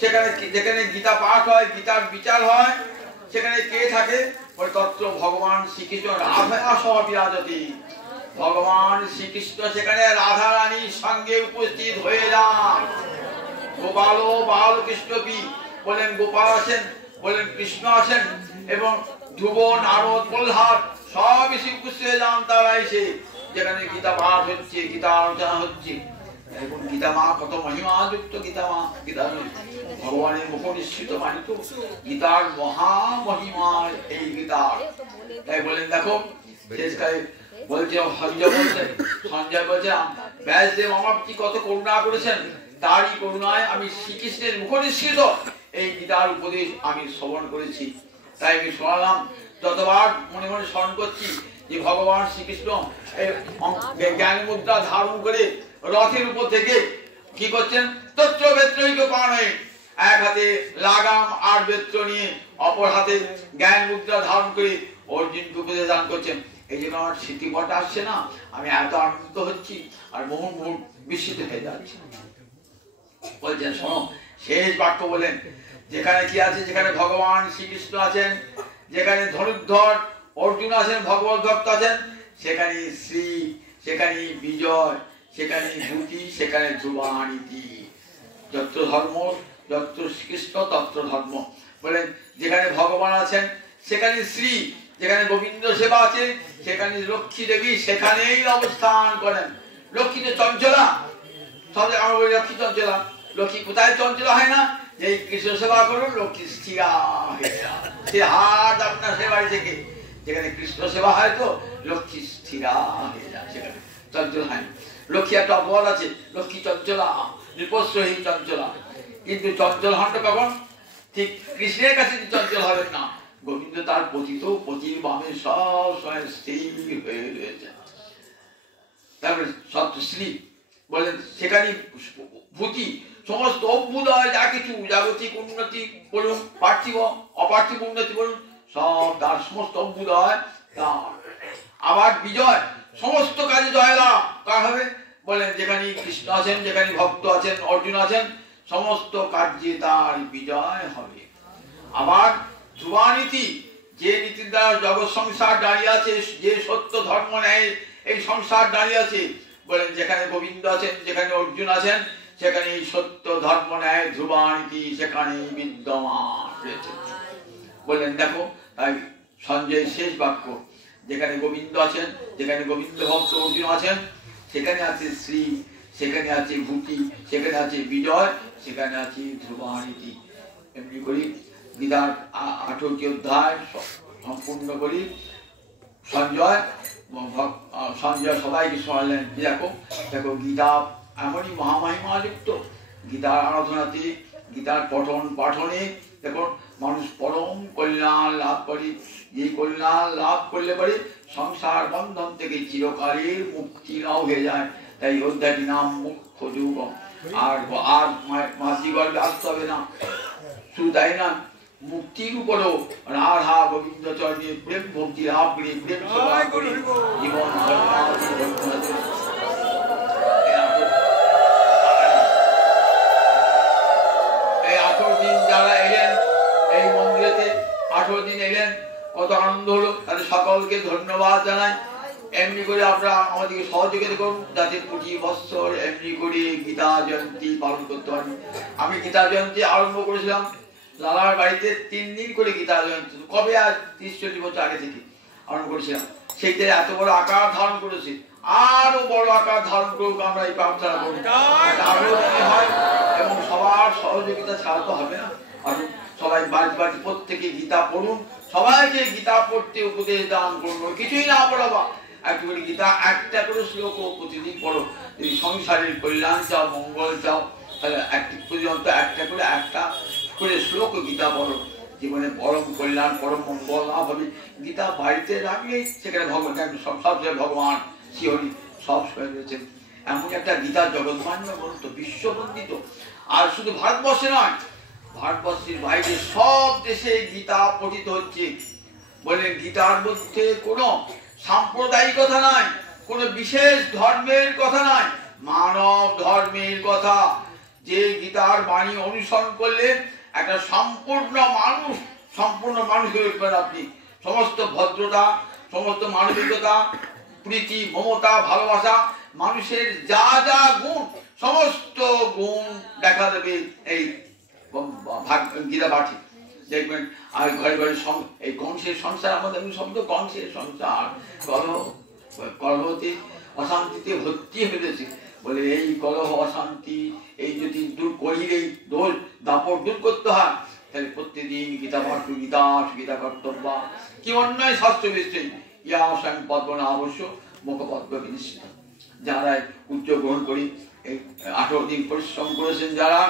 সেখানে যেখানে গীতা পাঠ হয়, গীতার বিচার হয়, সেখানে কে থাকে? তত্র ভগবান শ্রীকৃষ্ণ রাধা সহ বিরাজতি। ভগবান শ্রীকৃষ্ণ সেখানে রাধা রানীর সঙ্গে উপস্থিত হয়ে যান। গোপাল ও বাল কৃষ্ণপি বলেন, গোপাল আছেন, বলেন কৃষ্ণ আছেন, এবং ধ্রুব নারদ প্রহ্লাদ সব এসে উপস্থিত হয়ে যান। তারা এসে যেখানে গীতা পাঠ হচ্ছে, গীতা আলোচনা হচ্ছে। এবং গীতা মা কত মহিমা যুক্ত, গীতা মা, গীতা ভগবানের মুখ নিশ্চিত মানিত, গীতার মহা মহিমা এই গীতার। তাই বলেন দেখো শেষকালে বলছে সঞ্জয় বলছে ব্যাসদেব আমার কি কত করুণা করেছেন, তারই করুণায় আমি শ্রীকৃষ্ণের মুখ নিঃসৃত এই গীতার উপদেশ আমি শ্রবণ করেছি। তাই আমি শোনালাম, যতবার মনে মনে স্মরণ করছি যে ভগবান শ্রীকৃষ্ণ জ্ঞান মুদ্রা ধারণ করে রথের উপর থেকে কি করছেন? তত্র বেত্রৈক পাণে, এক হাতে লাগাম আর বেত্র নিয়ে অপর হাতে জ্ঞান মুদ্রা ধারণ করে অর্জুনকে উপদেশ দান করছেন। এই জন্য আমার স্মৃতিপট আসছে না, আমি এত আনন্দিত হচ্ছি আর মুহুর্মুহু বিস্মিত হয়ে যাচ্ছি। বলছেন শোনো, শেষ বাক্য বলেন, যেখানে কি আছে? যেখানে ভগবান শ্রীকৃষ্ণ আছেন, যেখানে ধনুর্ধর অর্জুন আছেন, ভগবত ভক্ত আছেন, সেখানে শ্রী, সেখানে বিজয়, সেখানে ভূতি, সেখানে ধ্রুবানীতি। যত্র ধর্ম যত্র শ্রীকৃষ্ণ তত্র ধর্ম। বলেন যেখানে ভগবান আছেন সেখানে শ্রী, যেখানে গোবিন্দ সেবা আছে সেখানে লক্ষ্মী দেবী সেখানেই অবস্থান করেন। লক্ষ্মী তো চঞ্চলা, সব আমরা বলি লক্ষ্মী চঞ্চলা। লক্ষ্মী কোথায় চঞ্চলা হয় না? যে কৃষ্ণ সেবা করুন, লক্ষ্মী স্থিরা হয়ে যায়। সে হাত আপনার সেবাই থেকে, যেখানে কৃষ্ণ সেবা হয় তো লক্ষ্মী স্থিরা হয়ে যায়, সেখানে চঞ্চল হয়। লক্ষ্মী একটা অপবাদ আছে, লক্ষ্মী চঞ্চলা, নিপস্রহীন চঞ্চলা। কিন্তু চঞ্চল হন কখন? ঠিক কৃষ্ণের কাছে চঞ্চল হবেন না, গোবিন্দ তার পতিত পতির বামে সব সময় স্থির হয়ে রয়েছে। তারপরে সত্যশ্রী বলেন সেখানে ভূতি, সমস্ত অভ্যুদয় যা কিছু জাগতিক উন্নতি বলুন, পার্থিব অপার্থিব উন্নতি বলুন, সব তার সমস্ত অভ্যুদয় তার। আবার বিজয়, সমস্ত কাজে জয়লাভ কার হবে? বলেন যেখানে কৃষ্ণ আছেন, যেখানে ভক্ত আছেন, অর্জুন আছেন, সমস্ত কার্যে তার বিজয় হবে। আবার ধ্রুবানীতি, যে নীতির দ্বারা জগৎ সংসার দাঁড়িয়ে আছে, যে সত্য ধর্ম নেয় এই সংসার দাঁড়িয়ে আছে, বলেন যেখানে গোবিন্দ আছেন, যেখানে অর্জুন আছেন, সেখানে এই সত্য ধর্ম নেয় ধ্রুবানীতি সেখানে বিদ্যমান রয়েছে। বললেন দেখো, তাই সঞ্জয়ের শেষ বাক্য, যেখানে গোবিন্দ আছেন, যেখানে গোবিন্দ ভক্ত অর্জুন আছেন, সেখানে আছে শ্রী, সেখানে আছে ভূতি, সেখানে আছে বিজয়, সেখানে আছে ধ্রুবানীতি। এমনি করি গীতার 18টি অধ্যায় সম্পূর্ণ করি। সঞ্জয় সবাইকে শোনালেন, দেখো দেখো গীতা এমনই মহামহিমাযুক্ত। গীতার আরাধনাতে, গীতার পঠন পাঠনে দেখুন মানুষ পরম কল্যাণ লাভ করে। যে কল্যাণ লাভ করলে পরে সংসার বন্ধন থেকে চিরকালের মুক্তি লাভ হয়ে যায়। তাই অধ্যায়টির নাম মুখ্য যুগ। আর মাতৃগর্ভে আসতে হবে না, শুধু তাই না, মুক্তির উপরও রাধা গোবিন্দ চরণে প্রেম ভক্তি লাভ করে প্রেম সেবা করে জীবন এই 18 দিন যারা এলেন এই মন্দিরেতে, 18 দিন এলেন, কত আনন্দ হলো, তাদের সকলকে ধন্যবাদ জানাই। এমনি করে আমরা আমাদেরকে সহযোগিতা করুন যাতে 25 বছর এমনি করে গীতা জয়ন্তী পালন করতে পারি। আমি গীতা জয়ন্তী আরম্ভ করেছিলাম লালার বাড়িতে 3 দিন করে গীতা জয়ন্তী, কবে আজ 30-40 বছর আগে থেকে আরম্ভ করেছিলাম। সেইটা এত বড় আকার ধারণ করেছে, আরো বড় আকার ধারণ করুক আমরা এই প্রার্থনা করি, আরো হয়। এবং সবার সহযোগিতা ছাড়া তো হবে না। আর সবাই বাড়ি বাড়ি প্রত্যেকে গীতা পড়ুন, সবাইকে গীতা পড়তে উপদেশ দান করবো, কিছুই না পড়াবা, একটুখানি গীতা একটা করে শ্লোক প্রতিদিন পড়ো। যদি সংসারের কল্যাণ চাও, মঙ্গল চাও, তাহলে পর্যন্ত একটা করে শ্লোক গীতা পড়ো, জীবনে পরম কল্যাণ পরম মঙ্গল লাভ হবে। গীতা বাড়িতে রাখলে সেখানে ভগবান সব ভগবান শ্রীহরি সব সয়ে রয়েছেন। এমন একটা গীতা জগৎমান্য গ্রন্থ, বিশ্ববন্দিত। আর শুধু ভারতবর্ষে নয়, ভারতবর্ষের বাইরে সব দেশে গীতা পঠিত হচ্ছে। বললেন গীতার মধ্যে কোনো সাম্প্রদায়িকতা নাই, কোনো বিশেষ ধর্মের কথা নাই, মানব ধর্মের কথা। যে গীতার বাণী অনুসরণ করলে একটা সম্পূর্ণ মানুষ হয়ে উঠবেন আপনি। সমস্ত ভদ্রতা, সমস্ত মানবিকতা, প্রীতি, মমতা, ভালোবাসা, মানুষের যা যা গুণ, সমস্ত গুণ দেখা দেবে এই গীতা পাঠে, দেখবেন। আর ঘরে ঘরে এই কংসের সংসার, আমাদের শব্দ কংসের সংসার, কলহতে অশান্তিতে ভর্তি হয়েছে। বলে এই কলহ অশান্তি এই যদি দূর করিলে, দোল দাপট দূর করতে হয়, তাহলে প্রত্যেকদিন গীতা পাঠ, গীতা কর্তব্য। কি অন্যায় শাস্ত্র নিশ্চয়ই ইয়া স্বয়ং পদ্মনা অবশ্য মুখপদ্ম নিশ্চিত। যারা উদ্যোগ গ্রহণ করি, এই 18 দিন পরিশ্রম করেছেন যারা,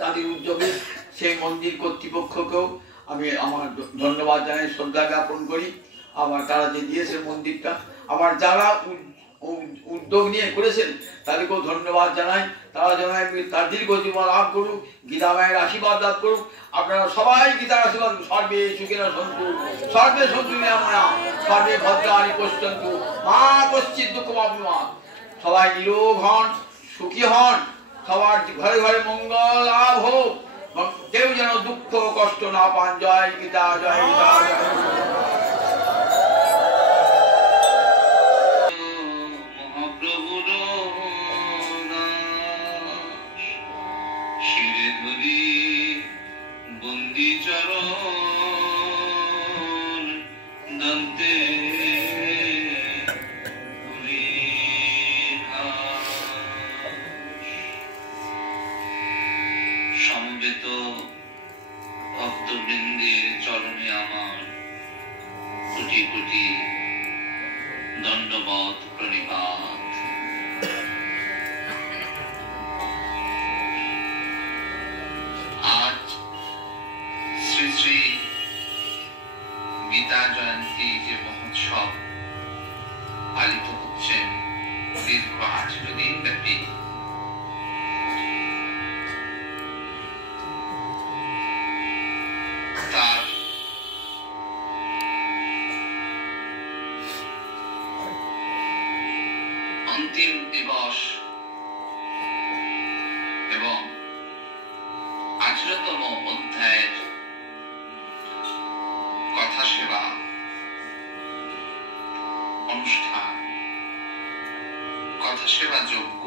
তাদের উদ্যোগে সেই মন্দির কর্তৃপক্ষকেও আমি আমার ধন্যবাদ জানাই, শ্রদ্ধা জ্ঞাপন করি। আবার তারা যে দিয়েছে মন্দিরটা, আবার যারা উদ্যোগ নিয়ে করেছেন তাদেরকেও ধন্যবাদ জানাই। তারা যেন তার দীর্ঘ জীবন লাভ করুক, গীতা মায়ের আশীর্বাদ লাভ করুক। আপনারা সবাই গীতার আশীর্বাদ, সর্বে সুখিনা সন্তু, সর্বে সন্তু নিরাময়া, সর্বে ভদ্রাণি পশ্যন্তু মা কশ্চিৎ দুঃখমাপ্নুয়াৎ। সবাই নিরোগ হন, সুখী হন, সবার ঘরে ঘরে মঙ্গল লাভ হোক, কেউ যেন দুঃখ কষ্ট না পান। জয় গীতা, জয় গীতা, জয় ভক্তবৃন্দের চরণে আমার কোটি কোটি দণ্ডবত প্রণিপাত। আজ শ্রী শ্রী গীতা জয়ন্তী যে মহোৎসব পালিত হচ্ছেন দীর্ঘ 18 দিন ব্যাপী, তার অন্তিম দিবস এবং 18তম অধ্যায়ের কথা সেবা অনুষ্ঠান, কথা সেবা যজ্ঞ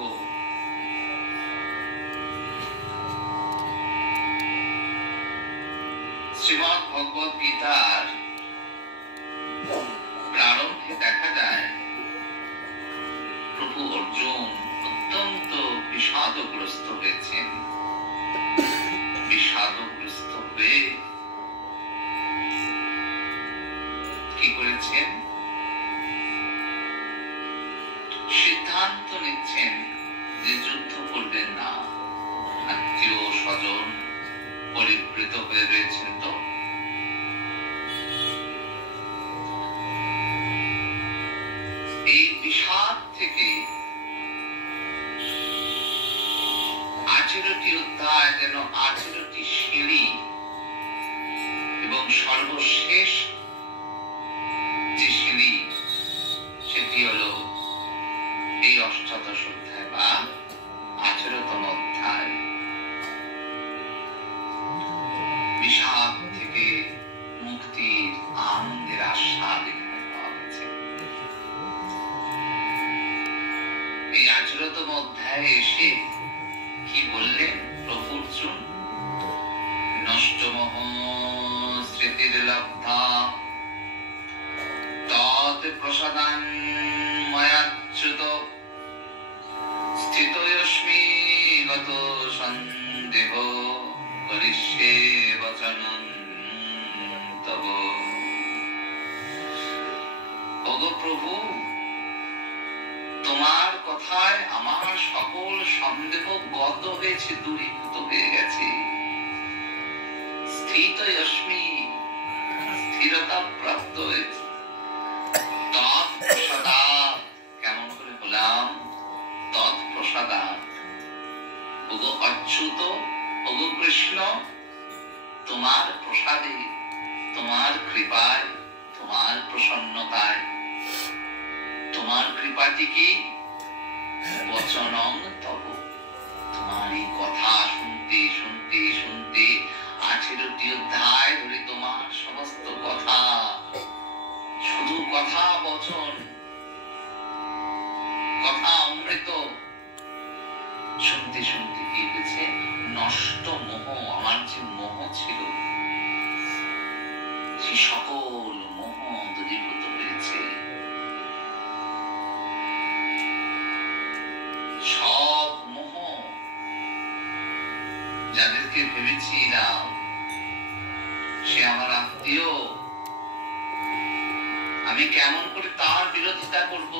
শ্রীমদ্ ভগবদ গীতার প্রারম্ভে দেখা যায় প্রভু অর্জুন অত্যন্ত বিষাদগ্রস্ত হয়েছেন। বিষাদগ্রস্ত হয়ে কি করেছেন? সিদ্ধান্ত নিচ্ছেন যে যুদ্ধ করবেন না। আত্মীয় স্বজন পরিবৃত হয়ে রয়েছেন, তো এই বিষাদ থেকে 18টি অধ্যায় যেন 18টি সিঁড়ি, এবং সর্বশেষ যে সিঁড়ি সেটি হলো এই অষ্টাদশ অধ্যায় বা 18তম অধ্যায়। বিষাদ থেকে মুক্তির আনন্দের আস্বাদ এখানে পাওয়া গেছে। এই 18তম অধ্যায়ে এসে কি বললেন প্রভু অর্জুন? নষ্টমোহ স্মৃতির লব্ধা তৎ প্রসাদান ময়াচ্যুত স্থিতোস্মি গত সন্দেহ করিষ্যে বচনং তব। তব। ওগো প্রভু, তোমার কথায় আমার সকল সন্দেহ গত হয়েছে, দূরীভূত হয়ে গেছে। স্থিতয়স্মি, স্থিরতা প্রাপ্ত হয়েছে। তৎপ্রসাদাৎ, কেমন করে হলাম? তৎপ্রসাদাৎ। ওগো অচ্যুত, ওগো কৃষ্ণ, তোমার প্রসাদে, তোমার কৃপায়, তোমার প্রসন্নতায়, তোমার কৃপাটি কি? বচনং তব। তোমার এই কথা শুনতে শুনতে শুনতে 18টি অধ্যায় ধরে তোমার সমস্ত কথা, শুধু কথা, বচন, কথা অমৃত শুনতে শুনতে কি হয়েছে? নষ্ট মোহ, আমার যে মোহ ছিল, সে সকল মোহ দূরীভূত হয়েছে। সব মোহ, যাদেরকে ভেবেছিলাম সে আমার আত্মীয়, আমি কেমন করে তার বিরোধিতা করব,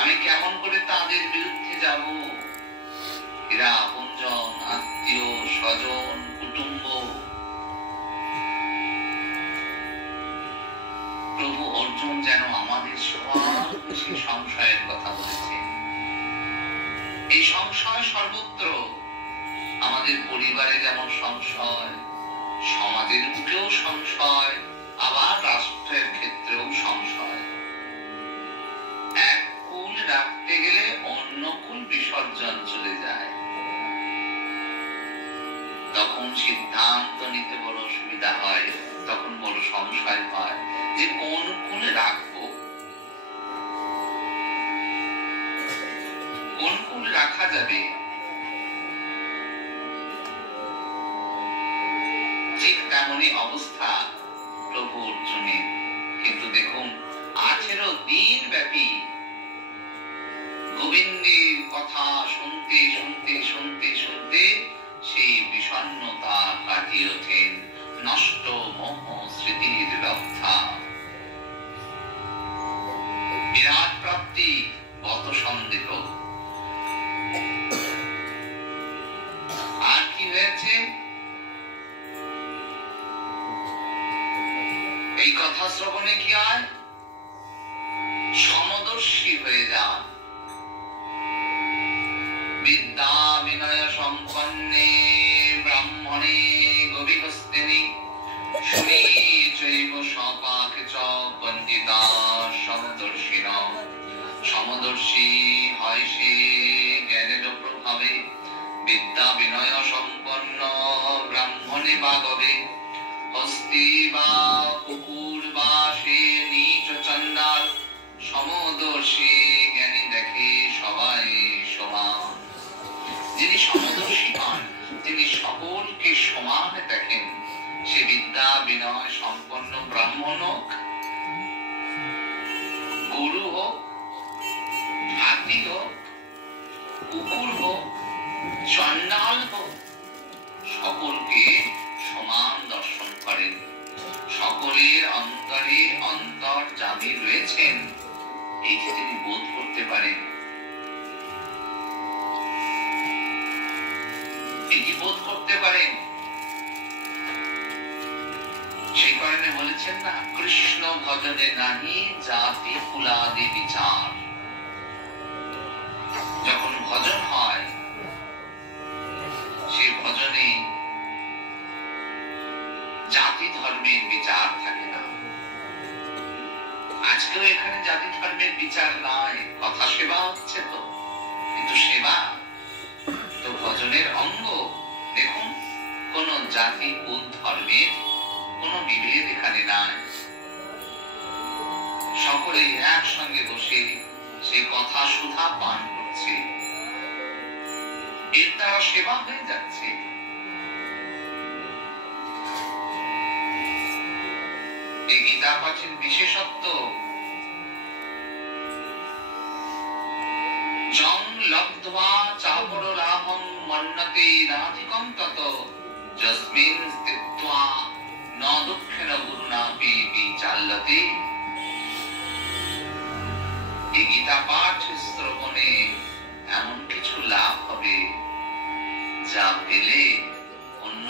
আমি কেমন করে তাদের বিরুদ্ধে যাব? এরা আপনজন, আত্মীয়, স্বজন, কুটুম্ব। প্রভু অর্জুন যেন আমাদের সবার বেশি সংশয়ের কথা বলেছেন। এই সংশয় সর্বত্র, আমাদের পরিবারে যেমন সংশয়, সমাজের বুকেও সংশয়, আবার রাষ্ট্রের ক্ষেত্রেও সংশয়। এক কুল রাখতে গেলে অন্য কুল বিসর্জন চলে যায়। তখন সিদ্ধান্ত নিতে বড় অসুবিধা হয়, তখন বড় সংশয় হয় যে কোন কুল রাখবো, কোন কুল রাখা যাবে। ঠিক তেমনই অবস্থা প্রভু অর্জুনের। কিন্তু দেখুন, 18 দিন ব্যাপী গোবিন্দের কথা শুনতে শুনতে শুনতে শুনতে সেই বিষণ্ণতা কাটিয়ে ওঠেন। নষ্ট মোহ স্মৃতির রক্ষা, বিরাট প্রাপ্তি, গত সন্দেহ। আর কি হয়েছে? এই কথা শ্রবণে কি হয়? সমদর্শী হয়ে যান। বিদ্যা বিনয় সম্পন্নে ব্রাহ্মণে গভীরস্তিনি শুনি চৈব সপাকে চ পণ্ডিতা সমদর্শিন। সমদর্শী হয় সে জ্ঞানের প্রভাবে, বিদ্যা বিনয় সম্পন্ন ব্রাহ্মণে বা গবে। হস্তি বা কুকুর বা সে নীচ চণ্ডাল, সমদর্শী জ্ঞানী দেখে সবাই সমান। যিনি সমদর্শী হন, তিনি সকলকে সমান দেখেন। সে বিদ্যা বিনয় সম্পন্ন ব্রাহ্মণ হোক, গরু হোক, হাতি হোক, কুকুর হোক, চণ্ডাল হোক, সকলকে সমান দর্শন করেন। সকলের অন্তরে অন্তর্যামী রয়েছেন, এই যে তিনি বোধ করতে পারেন। এটি বোধ করতে পারেন। সেই কারণে বলেছেন না, কৃষ্ণ ভজনে নাহি জাতি কুলাদি বিচার। যখন ভজন হয়, সেই ভজনে জাতি ধর্মের বিচার থাকে না। আজকেও এখানে জাতি ধর্মের বিচার নাই, কথা সেবা হচ্ছে তো, কিন্তু সেবা তো ভজনের অঙ্গ। দেখুন, কোন জাতি কোন ধর্মের কোন বিভেদ এখানে নাই। সকলে একসঙ্গে বসে সে কথা সুধা পান করছে, এর দ্বারা সেবা হয়ে যাচ্ছে। এই গীতা পাঠের বিশেষত্ব, জং লব্ধ্বা চাপর লাভং মন্নতে নাধিকং তত যস্মিন স্থিত্বা ন দুঃখেন গুরুণাপি বিচাল্যতে। এই গীতা পাঠ শ্রবণে এমন কিছু লাভ হবে যা পেলে অন্য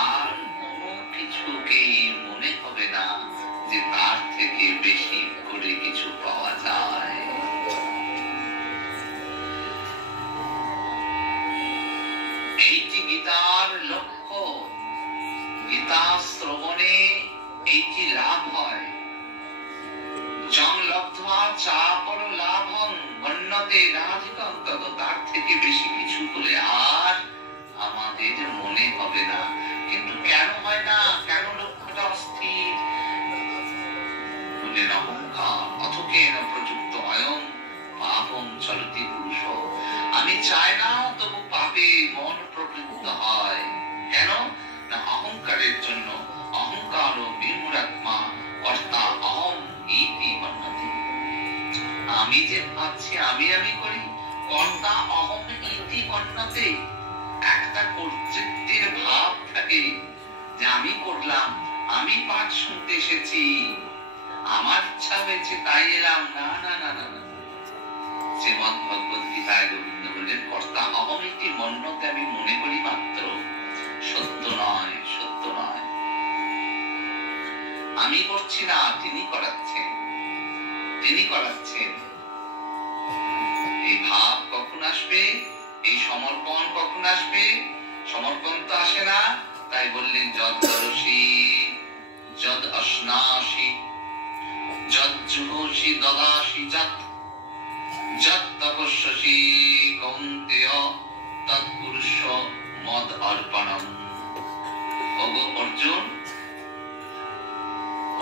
আর কোনো কিছুকেই মনে হবে না যে তার থেকে বেশি করে কিছু পাওয়া যায়। এইটি গীতার লক্ষ্য। গীতা শ্রবণে এইটি লাভ হয়। জং লব্ধ্বা চাপর লাভং মন্যতে নাধিকং তত, তার থেকে বেশি কিছু হলে আর আমাদের মনে হবে না। কিন্তু কেন হয় না? কেন লক্ষ্যটা অস্থির? বললেন অহংকার। অথকেন প্রযুক্ত অয়ং পাপং চলতি পুরুষ। আমি চাই না তবু পাপে মন প্রবৃত্ত হয়। কেন না? অহংকারের জন্য। অহংকার ও বিমূঢ়াত্মা কর্তা অহং ইতি মন্যতে। আমি যে ভাবছি আমি করি, কর্তা অহং ইতি মন্যতে। একটা কর্তৃত্বের ভাব থাকে যে আমি করলাম, আমি পাঠ শুনতে এসেছি, আমার ইচ্ছা হয়েছে তাই এলাম। না না না না না। শ্রীমদ্ ভগবদ গীতায় গোবিন্দ বললেন কর্তা অহং ইতি মন্যতে, আমি মনে করি মাত্র, সত্য নয়, সত্য নয়। আমি করছি না, তিনি করাচ্ছেন, তিনি করাচ্ছেন। এই ভাব কখন আসবে? এই সমর্পণ কখন আসবে? সমর্পণ তো আসে না। তাই বললেন যদ দরসি যদ অশ্নাসি যদ জুহসি দদাসি যত যত তপস্যসি কৌন্তেয় তৎপুরুষ মদ অর্পণম। ওগো অর্জুন,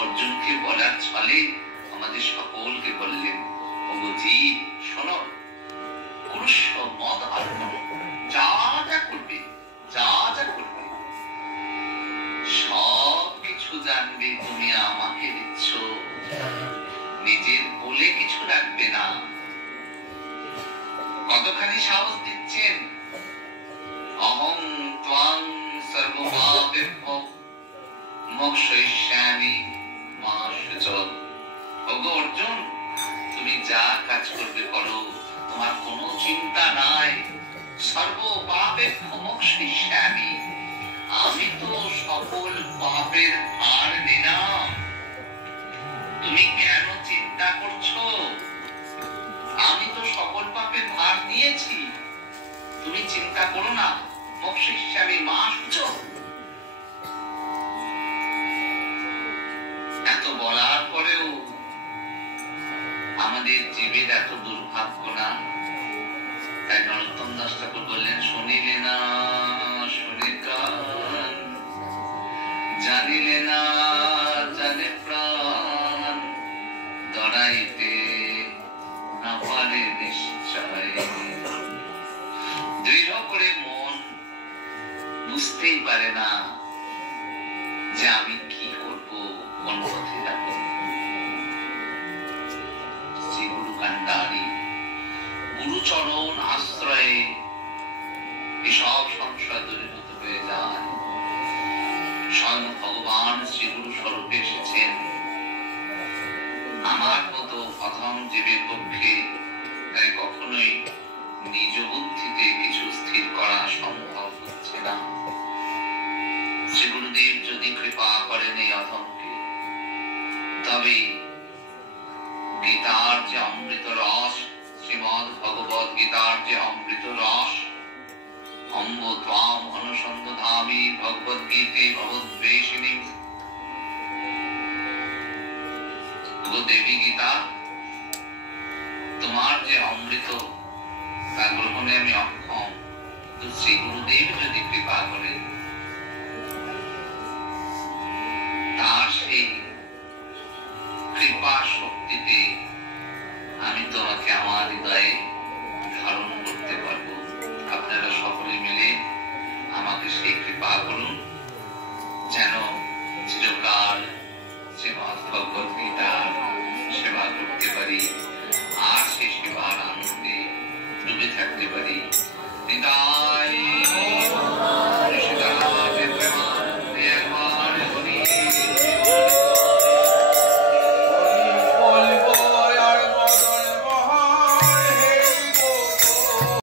অর্জুনকে বলার ছলে আমাদের সকলকে বললেন ওগো জীব শোনো, পুরুষ মদ অর্পণ, যা যা করবে, যা যা করবে সব কিছু জানবে তুমি আমাকে দিচ্ছ, নিজের বলে কিছু রাখবে না। কতখানি সাহস দিচ্ছেন? অহং ত্বাং সর্বপাপেভ্যো মোক্ষয়িষ্যামি মা শুচঃ। ওগো অর্জুন, তুমি যা কাজ করবে করো, তোমার কোনো চিন্তা নাই। সর্বপাপেভ্যো মোক্ষয়িষ্যামি, আমি তো সকল পাপের ভার নিলাম। তুমি কেন চিন্তা করছো? আমি তো সকল পাপের ভার নিয়েছি, তুমি চিন্তা করো না। মোক্ষয়িষ্যামি মা শুচঃ। এত বলার পরেও আমাদের জীবের এত দুর্ভাগ্য না। তাই নরোত্তম দাস ঠাকুর বললেন শুনিলে না শুনে কান, জানিলে না জানে প্রাণ, দড়াইতে না পারে নিশ্চয়। দৃঢ় করে মন বুঝতেই পারে না যে আমি কি করব, কোন পথে যাব। শ্রী গুরু কান্ডারি গুরুচরণ আশ্রয়ে এসব সংশয় দূরীভূত হয়ে যায়। স্বয়ং ভগবান শ্রী গুরু স্বরূপে এসেছেন। আমার মতো অধম জীবের পক্ষে তাই কখনোই নিজ বুদ্ধিতে কিছু স্থির করা সম্ভব হচ্ছে না। শ্রী গুরুদেব যদি কৃপা করেন এই অধমকে, তবে গীতার যে অমৃত রস, শ্রীমদ্ ভগবদ গীতার যে অমৃত রস, অম্ব ত্বাম অনুসন্ধামি ভগবদ গীতে ভগবদ্বেষিণী। দেবী গীতা, তোমার যে অমৃত তা গ্রহণে আমি অক্ষম, তো শ্রী গুরুদেব যদি কৃপা করেন